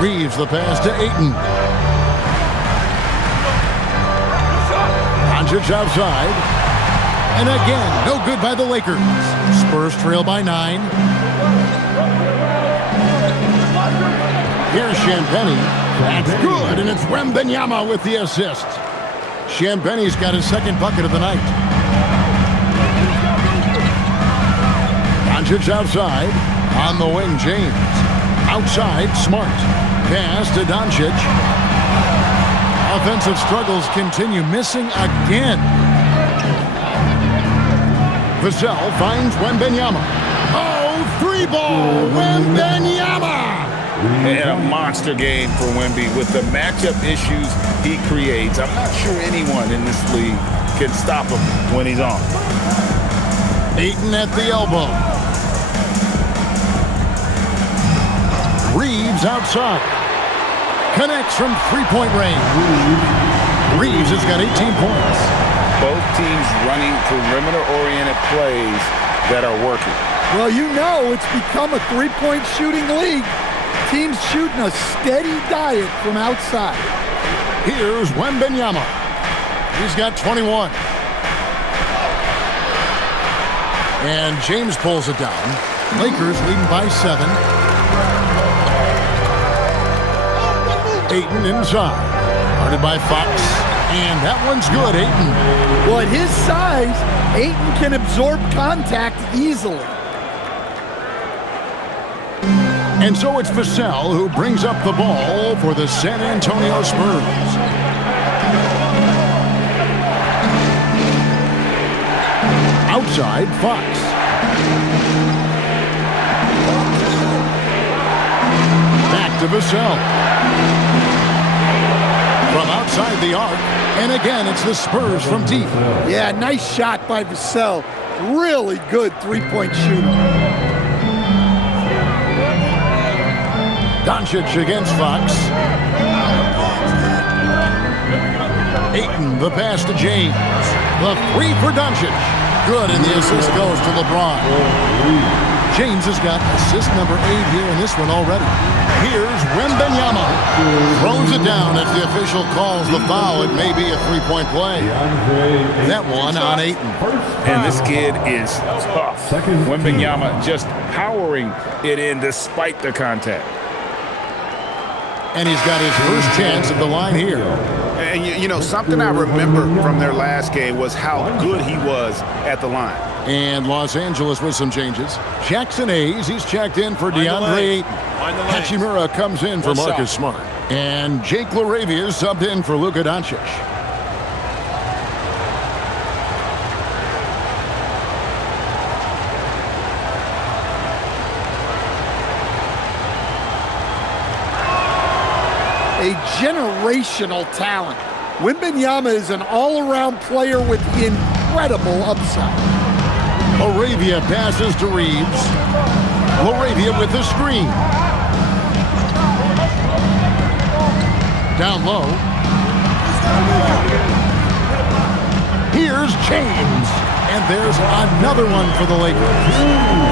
Reeves the pass to Ayton. Doncic outside. And again, no good by the Lakers. Spurs trail by 9. Here's Champagnie. That's good, and it's Wembanyama with the assist. Champagnie's got his second bucket of the night. Doncic outside. On the wing, James. Outside, Smart. Pass to Doncic. Offensive struggles continue, missing again. Vassell finds Wembanyama. Oh, 3-ball, Wembanyama! And a monster game for Wemby with the matchup issues he creates. I'm not sure anyone in this league can stop him when he's on. Ayton at the elbow. Reeves outside. Connects from three-point range. Reeves has got 18 points. Both teams running perimeter-oriented plays that are working. Well, you know it's become a three-point shooting league. Teams shooting a steady diet from outside. Here's Wembanyama. He's got 21. And James pulls it down. Lakers leading by 7. Ayton inside. Guarded by Fox. And that one's good, Ayton. Well, at his size, Ayton can absorb contact easily. And so it's Vassell who brings up the ball for the San Antonio Spurs. Outside, Fox. Back to Vassell. From outside the arc. And again, it's the Spurs from deep. Yeah, nice shot by Vassell. Really good three-point shooter. Doncic against Fox. Ayton, the pass to James. The 3 for Doncic. Good, and the assist goes to LeBron. James has got assist number 8 here in this one already. Here's Wembanyama. Throws it down as the official calls the foul. It may be a three-point play. That one on Ayton. And this kid is tough. Wembanyama just powering it in despite the contact. And he's got his first chance at the line here. And you know, something I remember from their last game was how good he was at the line. And Los Angeles with some changes. Jackson Hayes, he's checked in for DeAndre Ayton. Hachimura comes in for Marcus Smart. And Jake LaRavia subbed in for Luka Doncic. A generational talent. Wembanyama is an all-around player with incredible upside. LaRavia passes to Reeves. LaRavia with the screen. Down low. Here's James. And there's another one for the Lakers.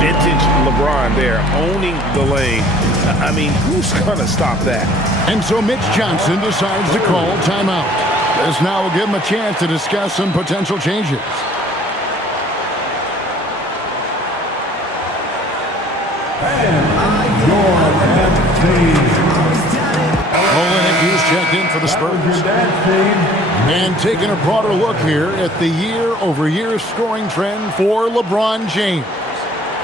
Vintage LeBron there, owning the lane. I mean, who's going to stop that? And so Mitch Johnson decides to call timeout. This now will give him a chance to discuss some potential changes. Olenek is checked in for the Spurs. And taking a broader look here at the year-over-year scoring trend for LeBron James.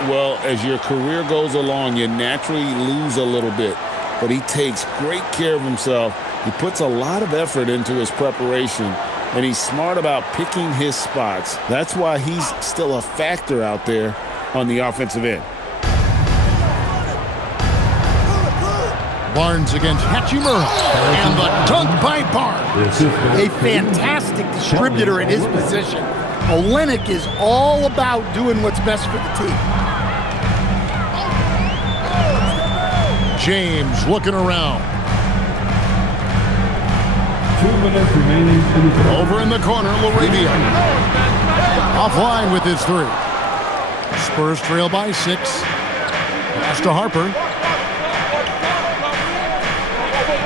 Well, as your career goes along, you naturally lose a little bit. But he takes great care of himself. He puts a lot of effort into his preparation, and he's smart about picking his spots. That's why he's still a factor out there on the offensive end. Barnes against Hachimura. And the dunk by Barnes. A fantastic distributor in his position. Olynyk is all about doing what's best for the team. James looking around. 2 minutes remaining in the third. Over in the corner, Laravia. Offline with his 3. Spurs trail by 6. Pass to Harper.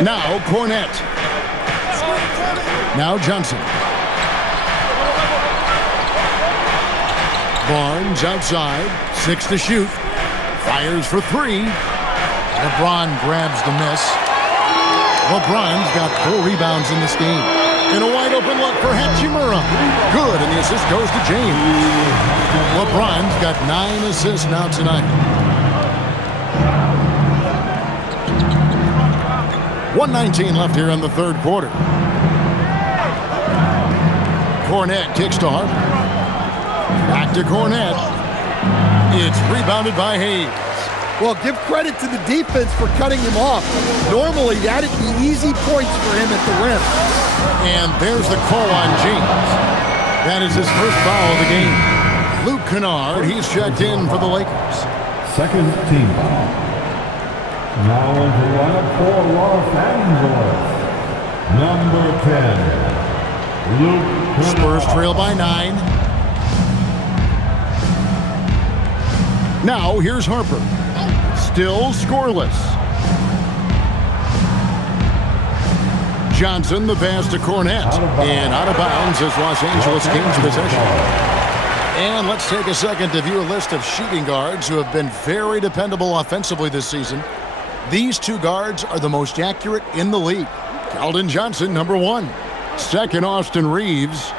Now Cornette. Now Johnson. Barnes outside. 6 to shoot. Fires for 3. LeBron grabs the miss. LeBron's got 4 rebounds in this game. And a wide open look for Hachimura. Good, and the assist goes to James. LeBron's got 9 assists now tonight. 1:19 left here in the third quarter. Cornette kicks to Harper. Back to Cornette. It's rebounded by Hayes. Well, give credit to the defense for cutting him off. Normally, that'd be easy points for him at the rim. And there's the call on James. That is his first foul of the game. Luke Kennard, he's checked in for the Lakers. Second team foul. Now into lineup for Los Angeles. Number 10, Luke Kennard. Spurs trail by 9. Now here's Harper. Still scoreless. Johnson, the pass to Cornette. And out of bounds as Los Angeles gains possession. And let's take a second to view a list of shooting guards who have been very dependable offensively this season. These 2 guards are the most accurate in the league. Keldon Johnson, number 1. Second, Austin Reeves.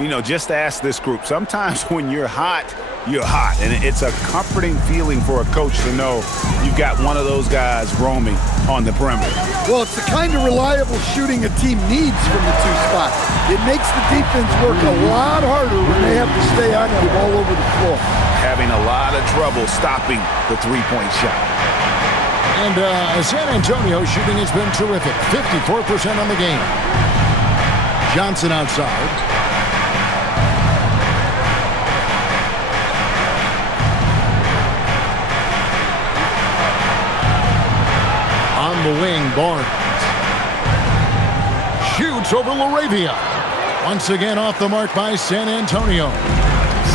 You know, just ask this group. Sometimes when you're hot, you're hot. And it's a comforting feeling for a coach to know you've got one of those guys roaming on the perimeter. Well, it's the kind of reliable shooting a team needs from the 2 spots. It makes the defense work a lot harder when they have to stay active all over the floor. Having a lot of trouble stopping the three-point shot. And San Antonio shooting has been terrific. 54% on the game. Johnson outside. On the wing, Barnes. Shoots over Laravia. Once again off the mark by San Antonio.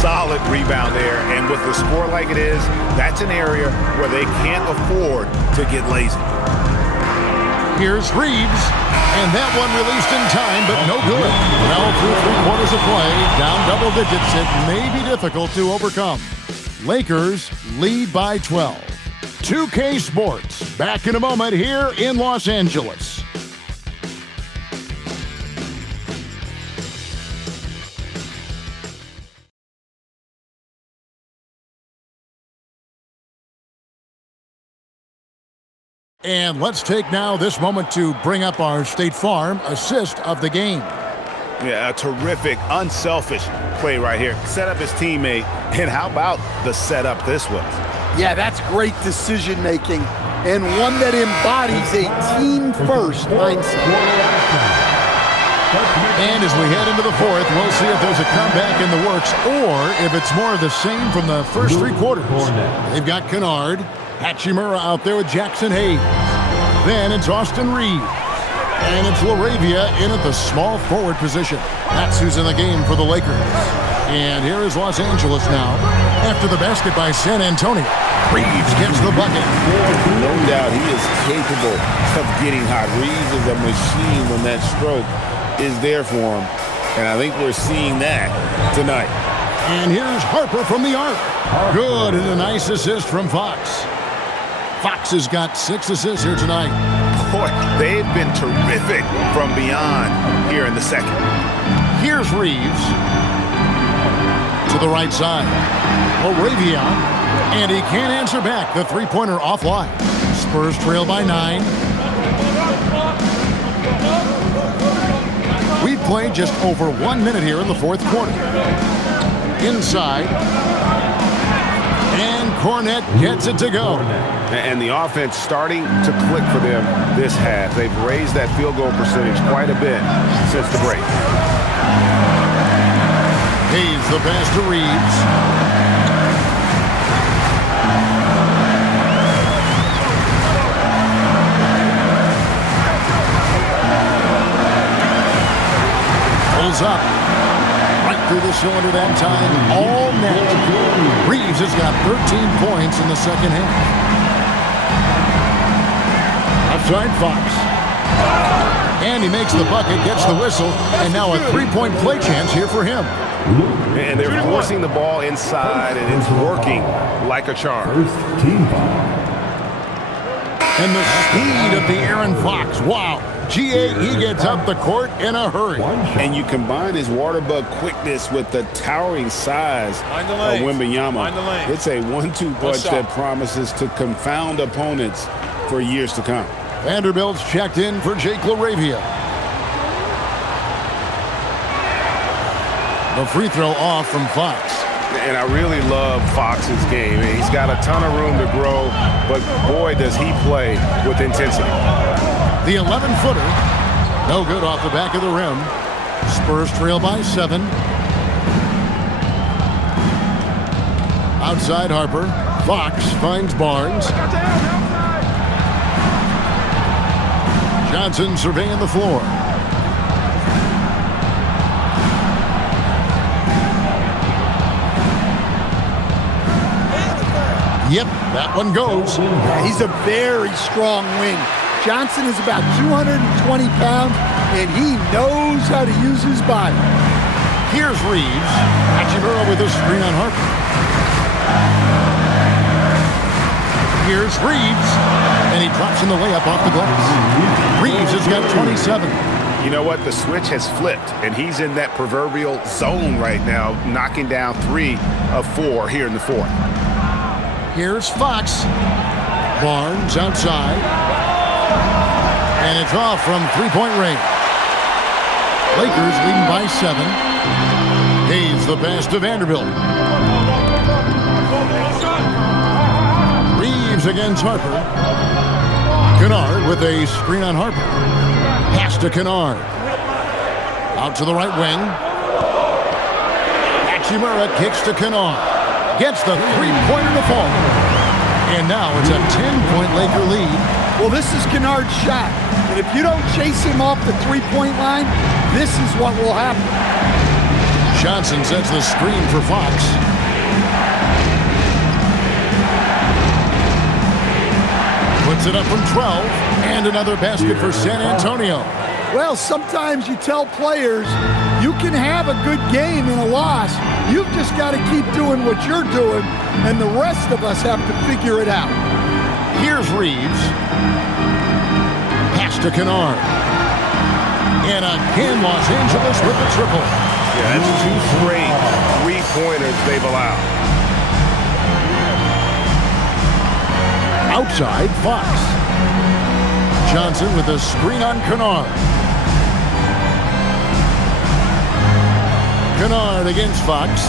Solid rebound there, and with the score like it is, that's an area where they can't afford to get lazy. Here's Reeves, and that one released in time, but no good. Well, through 3 quarters of play, down double digits, it may be difficult to overcome. Lakers lead by 12. 2K Sports, back in a moment here in Los Angeles. And let's take now this moment to bring up our State Farm assist of the game. Yeah, a terrific, unselfish play right here. Set up his teammate, and how about the setup this was? Yeah, that's great decision-making and one that embodies a team-first mindset. And as we head into the fourth, we'll see if there's a comeback in the works or if it's more of the same from the first 3 quarters. They've got Kennard, Hachimura out there with Jackson Hayes. Then it's Austin Reeves. And it's Laravia in at the small forward position. That's who's in the game for the Lakers. And here is Los Angeles now. After the basket by San Antonio. Reeves gets the bucket. No doubt he is capable of getting hot. Reeves is a machine when that stroke is there for him. And I think we're seeing that tonight. And here's Harper from the arc. Good, and a nice assist from Fox. Fox has got 6 assists here tonight. Boy, they've been terrific from beyond here in the second. Here's Reeves. To the right side. Laravia. And he can't answer back. The 3-pointer offline. Spurs trail by 9. We've played just over 1 minute here in the fourth quarter. Inside. And Cornette gets it to go. And the offense starting to click for them this half. They've raised that field goal percentage quite a bit since the break. Hayes the pass to Reeves. Pulls up. Right through the cylinder that time. All net. Reeves has got 13 points in the second half. Outside Fox. And he makes the bucket, gets the whistle, and now a three-point play chance here for him. And they're forcing the ball inside, and it's working like a charm. First team foul. And the speed of the Aaron Fox. Wow. He gets up the court in a hurry. And you combine his water bug quickness with the towering size of Wembanyama. It's a 1-2 punch that promises to confound opponents for years to come. Vanderbilt's checked in for Jake LaRavia. The free throw off from Fox. And I really love Fox's game. He's got a ton of room to grow, but boy, does he play with intensity. The 11-footer, no good off the back of the rim. Spurs trail by 7. Outside Harper. Fox finds Barnes. Johnson surveying the floor. Yep, that one goes. Yeah, he's a very strong wing. Johnson is about 220 pounds, and he knows how to use his body. Here's Reeves. Hachimura with a screen on Harper. Here's Reeves. And he drops in the layup off the glass. Reeves has got 27. You know what? The switch has flipped, and he's in that proverbial zone right now, knocking down 3 of 4 here in the fourth. Here's Fox. Barnes outside. And it's off from three-point range. Lakers leading by 7. Hayes the pass to Vanderbilt. Reeves against Harper. Kennard with a screen on Harper. Pass to Kennard. Out to the right wing. Hachimura kicks to Kennard. Gets the three-pointer to fall. And now it's a 10-point Laker lead. Well, this is Kennard's shot. And if you don't chase him off the three-point line, this is what will happen. Johnson sets the screen for Fox. Puts it up from 12. And another basket for San Antonio. Well, sometimes you tell players you can have a good game in a loss. You've just got to keep doing what you're doing, and the rest of us have to figure it out. Here's Reeves. Pass to Kennard. And again, Los Angeles with the triple. Yeah, that's 2 straight three-pointers they've allowed. Outside, Fox. Johnson with a screen on Kennard. Kennard against Fox.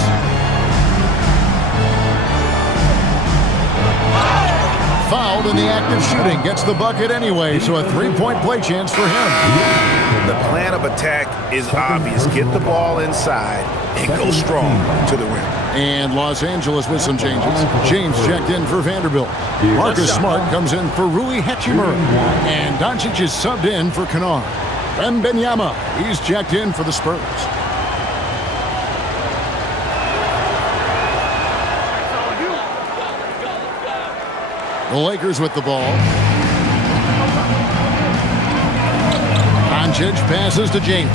Fouled in the act of shooting. Gets the bucket anyway, so a three-point play chance for him. The plan of attack is obvious. Get the ball inside and go strong to the rim. And Los Angeles with some changes. James checked in for Vanderbilt. Marcus Smart comes in for Rui Hachimura. And Doncic is subbed in for Kennard. Wembanyama, he's checked in for the Spurs. The Lakers with the ball. Doncic passes to James.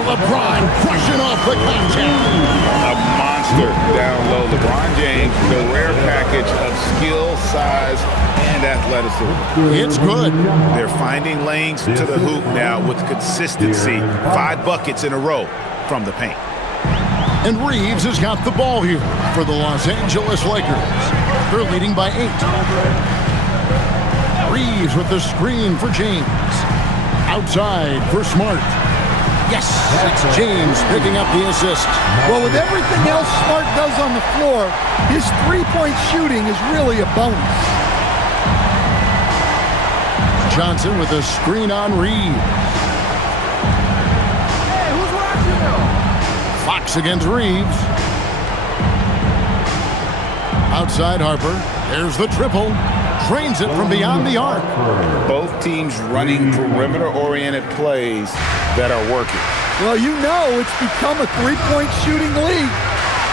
LeBron crushing off the contact. A monster down low. LeBron James, the rare package of skill, size, and athleticism. It's good. They're finding lanes to the hoop now with consistency. 5 buckets in a row from the paint. And Reeves has got the ball here for the Los Angeles Lakers. They're leading by 8. Reeves with the screen for James. Outside for Smart. Yes, it's James picking up the assist. Well, with everything else Smart does on the floor, his three-point shooting is really a bonus. Johnson with a screen on Reeves. Fox against Reeves. Outside Harper. There's the triple. Trains it from beyond the arc. Both teams running perimeter-oriented plays that are working. Well, you know it's become a three-point shooting league.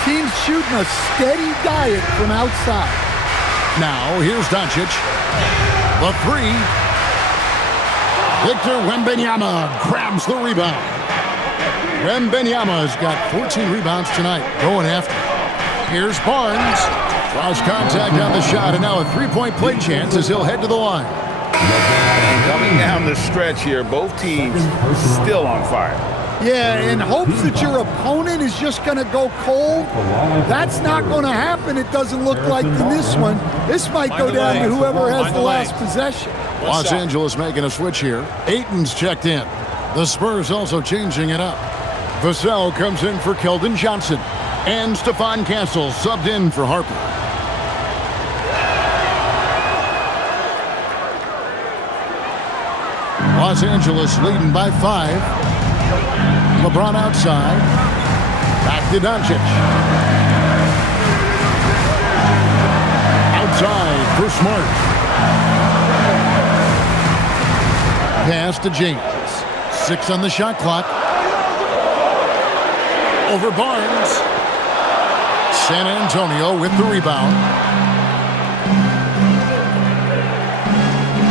Teams shooting a steady diet from outside. Now, here's Doncic. The three. Victor Wembanyama grabs the rebound. Wembanyama's got 14 rebounds tonight, going after. Here's Barnes. Draws contact on the shot, and now a three-point play chance as he'll head to the line. Coming down the stretch here, both teams still on fire. Yeah, in hopes that your opponent is just going to go cold. That's not going to happen, it doesn't look like in this one. This might go down to whoever has the last possession. Los Angeles making a switch here. Ayton's checked in. The Spurs also changing it up. Vassell comes in for Keldon Johnson. And Stephon Castle subbed in for Harper. Los Angeles leading by 5. LeBron outside. Back to Doncic. Outside for Smart. Pass to James. 6 on the shot clock. Over Barnes. San Antonio with the rebound.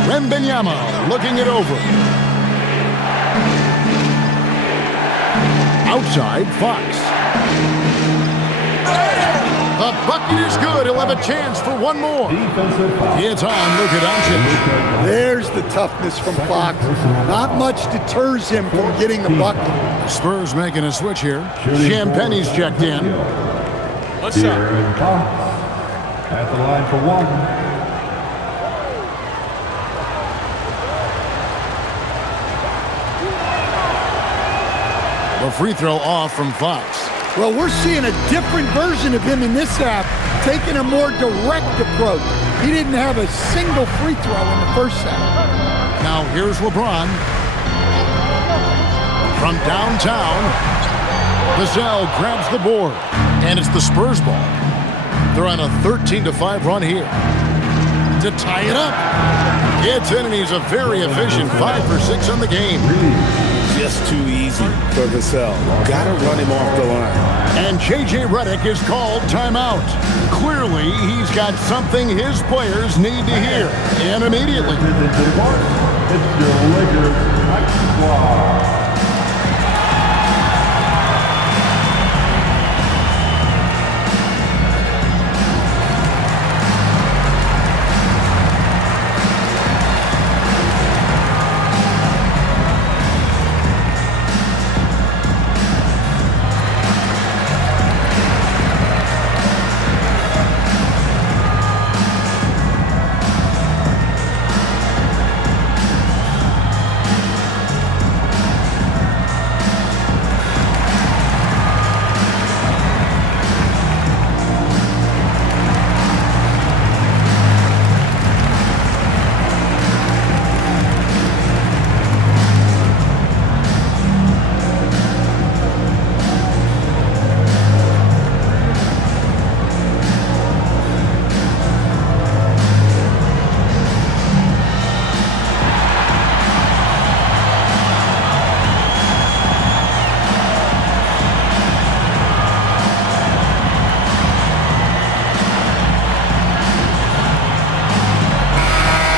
Wembanyama looking it over. Outside, Fox. The bucket is good. He'll have a chance for one more. It's on Luka Doncic. There's the toughness from Fox. Not much deters him from getting the bucket. The Spurs making a switch here. Champagne's checked in. What's up? At the line for one. The free throw off from Fox. Well, we're seeing a different version of him in this half, taking a more direct approach. He didn't have a single free throw in the first half. Now here's LeBron. From downtown, Vassell grabs the board, and it's the Spurs ball. They're on a 13-5 run here. To tie it up. It's in, and he's a very efficient 5 for 6 on the game. Just too easy for Vassell. Gotta run him off the line. And J.J. Redick is called timeout. Clearly, he's got something his players need to hear. And immediately. It's your Lakers Night Squad.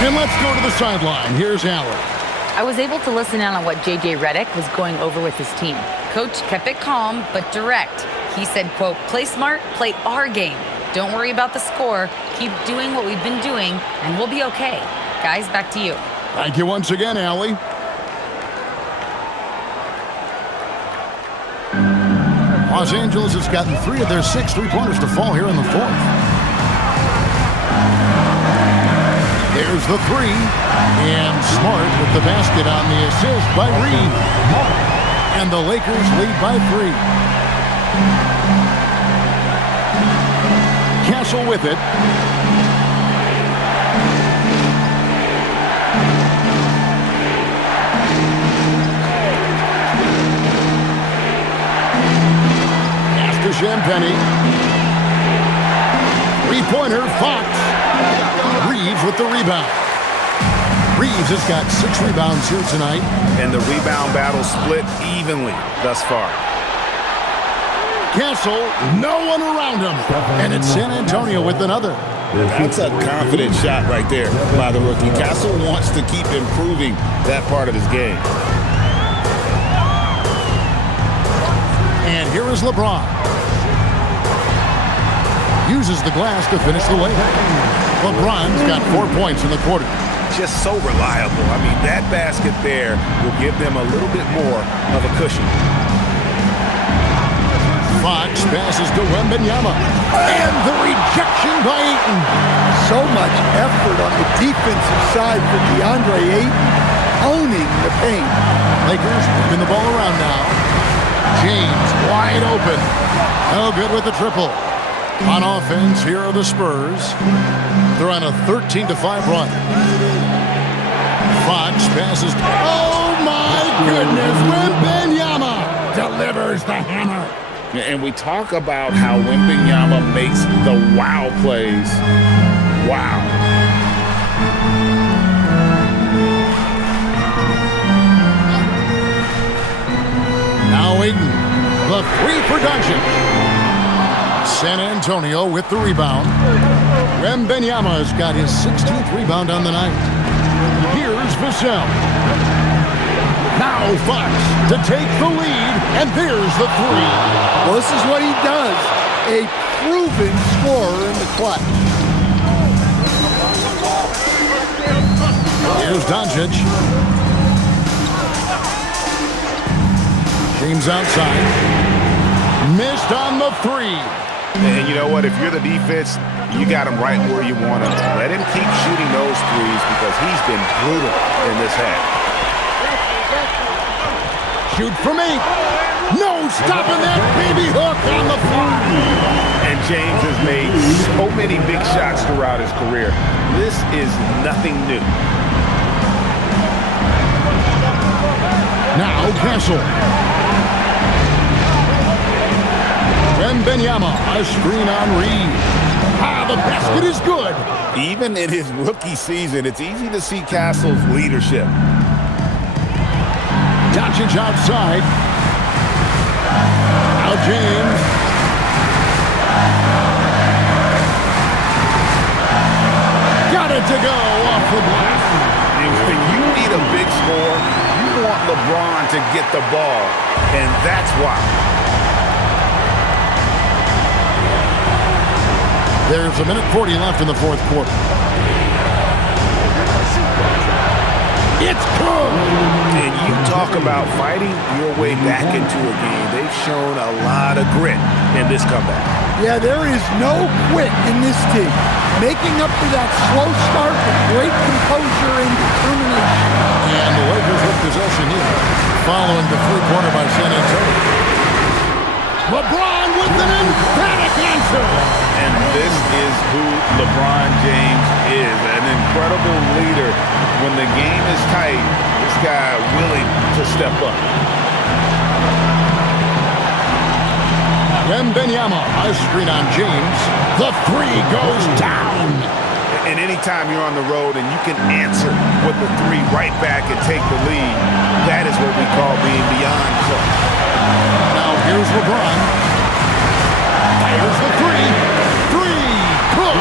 And let's go to the sideline. Here's Allen. I was able to listen in on what J.J. Redick was going over with his team. Coach kept it calm but direct. He said, quote, play smart, play our game. Don't worry about the score. Keep doing what we've been doing, and we'll be okay. Guys, back to you. Thank you once again, Allie. Los Angeles has gotten 3 of their 6 three-pointers to fall here in the 4th. There's the 3. And Smart with the basket on the assist by Reed. And the Lakers lead by 3. Castle with it. Champagnie. Three-pointer, Fox. Reeves with the rebound. Reeves has got 6 rebounds here tonight. And the rebound battle split evenly thus far. Castle, no one around him. And it's San Antonio with another. That's a confident shot right there by the rookie. Castle wants to keep improving that part of his game. And here is LeBron. Uses the glass to finish the layup. LeBron's got 4 points in the quarter. Just so reliable. I mean, that basket there will give them a little bit more of a cushion. Fox passes to Wembanyama. And the rejection by Ayton. So much effort on the defensive side for DeAndre Ayton, owning the paint. Lakers moving the ball around now. James wide open. No good with the triple. On offense, here are the Spurs. They're on a 13-5 run. Fox passes. Oh, my goodness. Wembanyama delivers the hammer. And we talk about how Wembanyama makes the wow plays. Wow. Now Ayton, the 3 for Doncic. San Antonio with the rebound. Wembanyama's got his 16th rebound on the night. Here's Vassell. Now Fox to take the lead, and there's the 3. Well, this is what he does. A proven scorer in the clutch. Here's Doncic. James outside. Missed on the 3. And you know what? If you're the defense, you got him right where you want him. Let him keep shooting those threes because he's been brutal in this half. Shoot from 8. No stopping that baby hook on the floor. And James has made so many big shots throughout his career. This is nothing new. Now Castle. Wembanyama, a screen on Reeves. The basket is good. Even in his rookie season, it's easy to see Castle's leadership. Doncic outside. Now James. Got it to go off the glass. And when you need a big score, you want LeBron to get the ball, and that's why. There's 1:40 left in the fourth quarter. It's good! And you talk about fighting your way back into a game. They've shown a lot of grit in this comeback. Yeah, there is no quit in this team. Making up for that slow start with great composure and determination. And the Lakers with possession here, following the 3-pointer by San Antonio. LeBron with an emphatic answer. And this is who LeBron James is, an incredible leader. When the game is tight, this guy willing to step up. Wembanyama, a screen on James. The 3 goes down. And anytime you're on the road and you can answer with the 3 right back and take the lead, that is what we call being beyond clutch. Now here's LeBron. Fires the 3. 3. Good.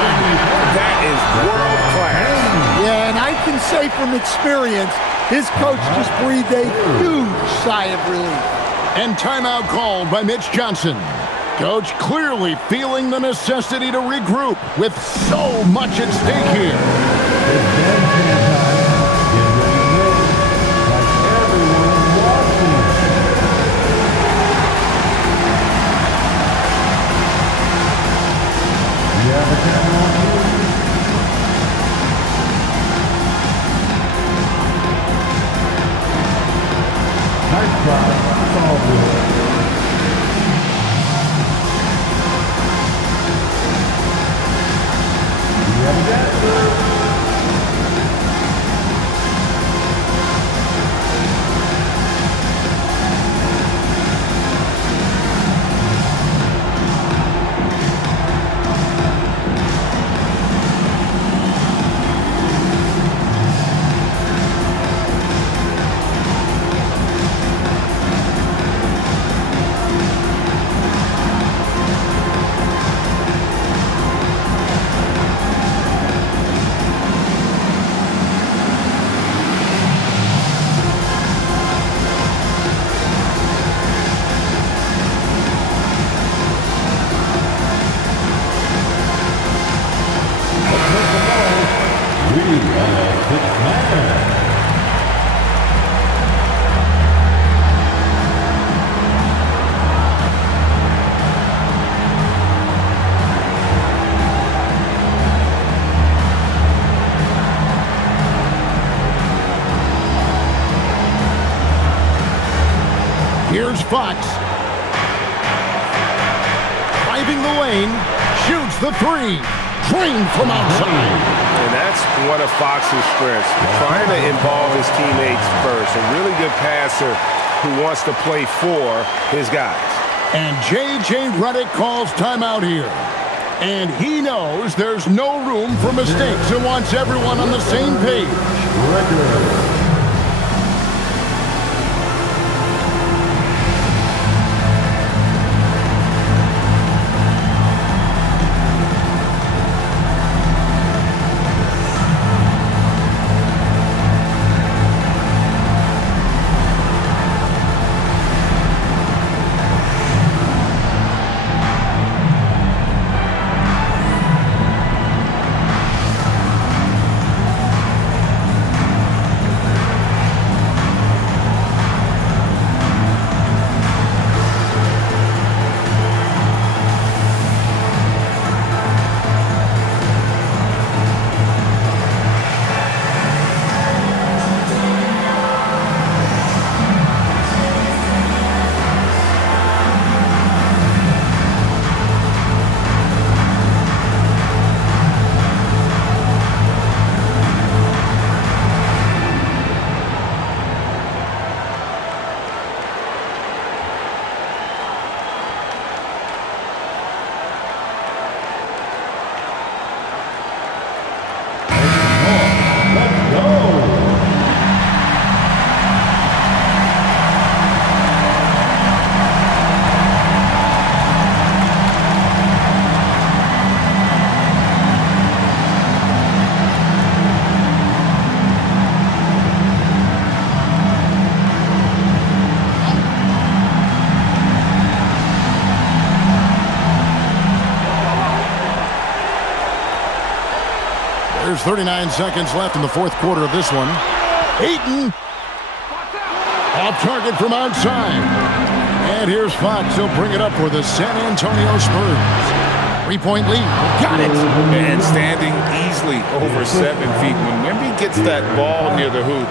That is world class. Yeah, and I can say from experience, his coach just breathed a huge sigh of relief. And timeout called by Mitch Johnson. Coach clearly feeling the necessity to regroup with so much at stake here. Nice try. That's all good. Here's Fox. Driving the lane. Shoots the three. Drained from outside. And that's one of Fox's strengths. Trying to involve his teammates first. A really good passer who wants to play for his guys. And J.J. Redick calls timeout here. And he knows there's no room for mistakes and wants everyone on the same page. There's 39 seconds left in the fourth quarter of this one. Ayton. Off target from outside. And here's Fox. He'll bring it up for the San Antonio Spurs. 3-point lead. Got it. And standing easily over 7 feet. When Wemby gets that ball near the hoop,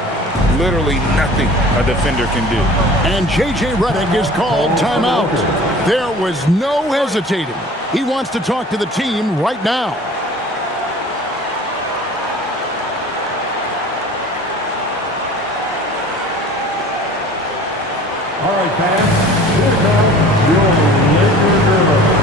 literally nothing a defender can do. And J.J. Redick is called timeout. There was no hesitating. He wants to talk to the team right now. All right, fans, here comes your Laker girls.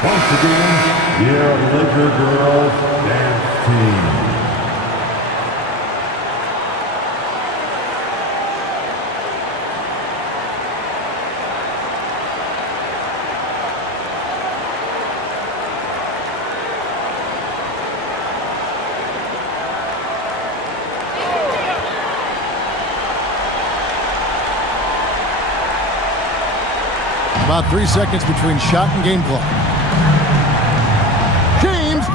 Once again, your Laker girls dance team. About 3 seconds between shot and game clock. James.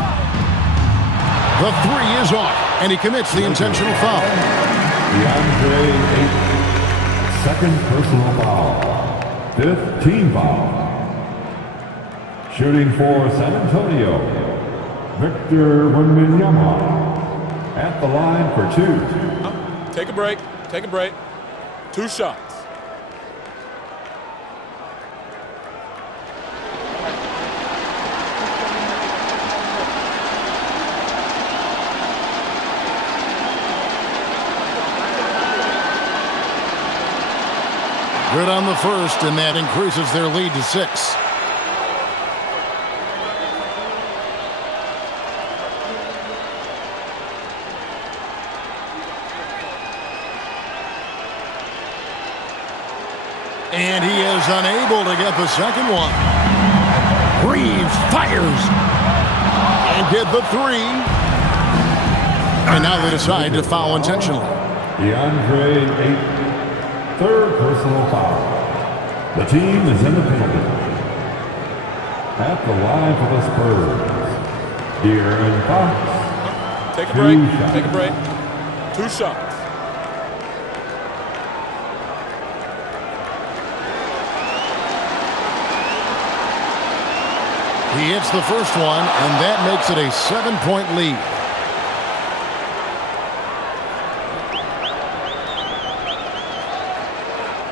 The three is off, and he commits the intentional foul. DeAndre Ayton. second personal foul. 5th team foul. Shooting for San Antonio, Victor Wembanyama at the line for 2. Take a break. Take a break. 2 shots. Good on the first, and that increases their lead to 6. And he is unable to get the second one. Reeves fires. And get the 3. And now they decide to foul intentionally. DeAndre Ayton, 3rd personal foul. The team is in the penalty. At the line for the Spurs, De'Aaron Fox. Take a break. Take a break. 2 shots. He hits the first one, and that makes it a 7-point lead.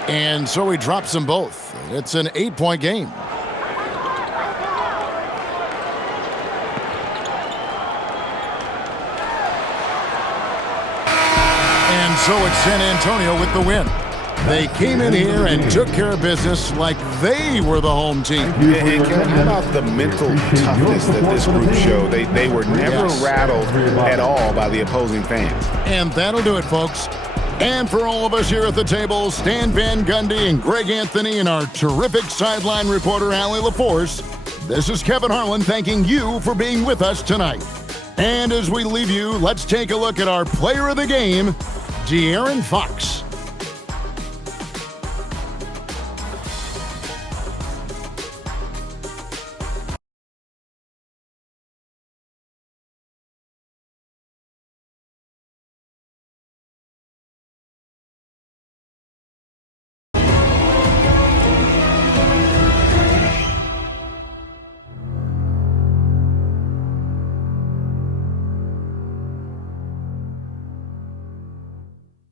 And so he drops them both. It's an 8-point game. And so it's San Antonio with the win. They came in here and took care of business like they were the home team. And how about the mental toughness that this group showed? They were never rattled at all by the opposing fans. And that'll do it, folks. And for all of us here at the table, Stan Van Gundy and Greg Anthony and our terrific sideline reporter, Allie LaForce, this is Kevin Harlan thanking you for being with us tonight. And as we leave you, let's take a look at our player of the game, De'Aaron Fox.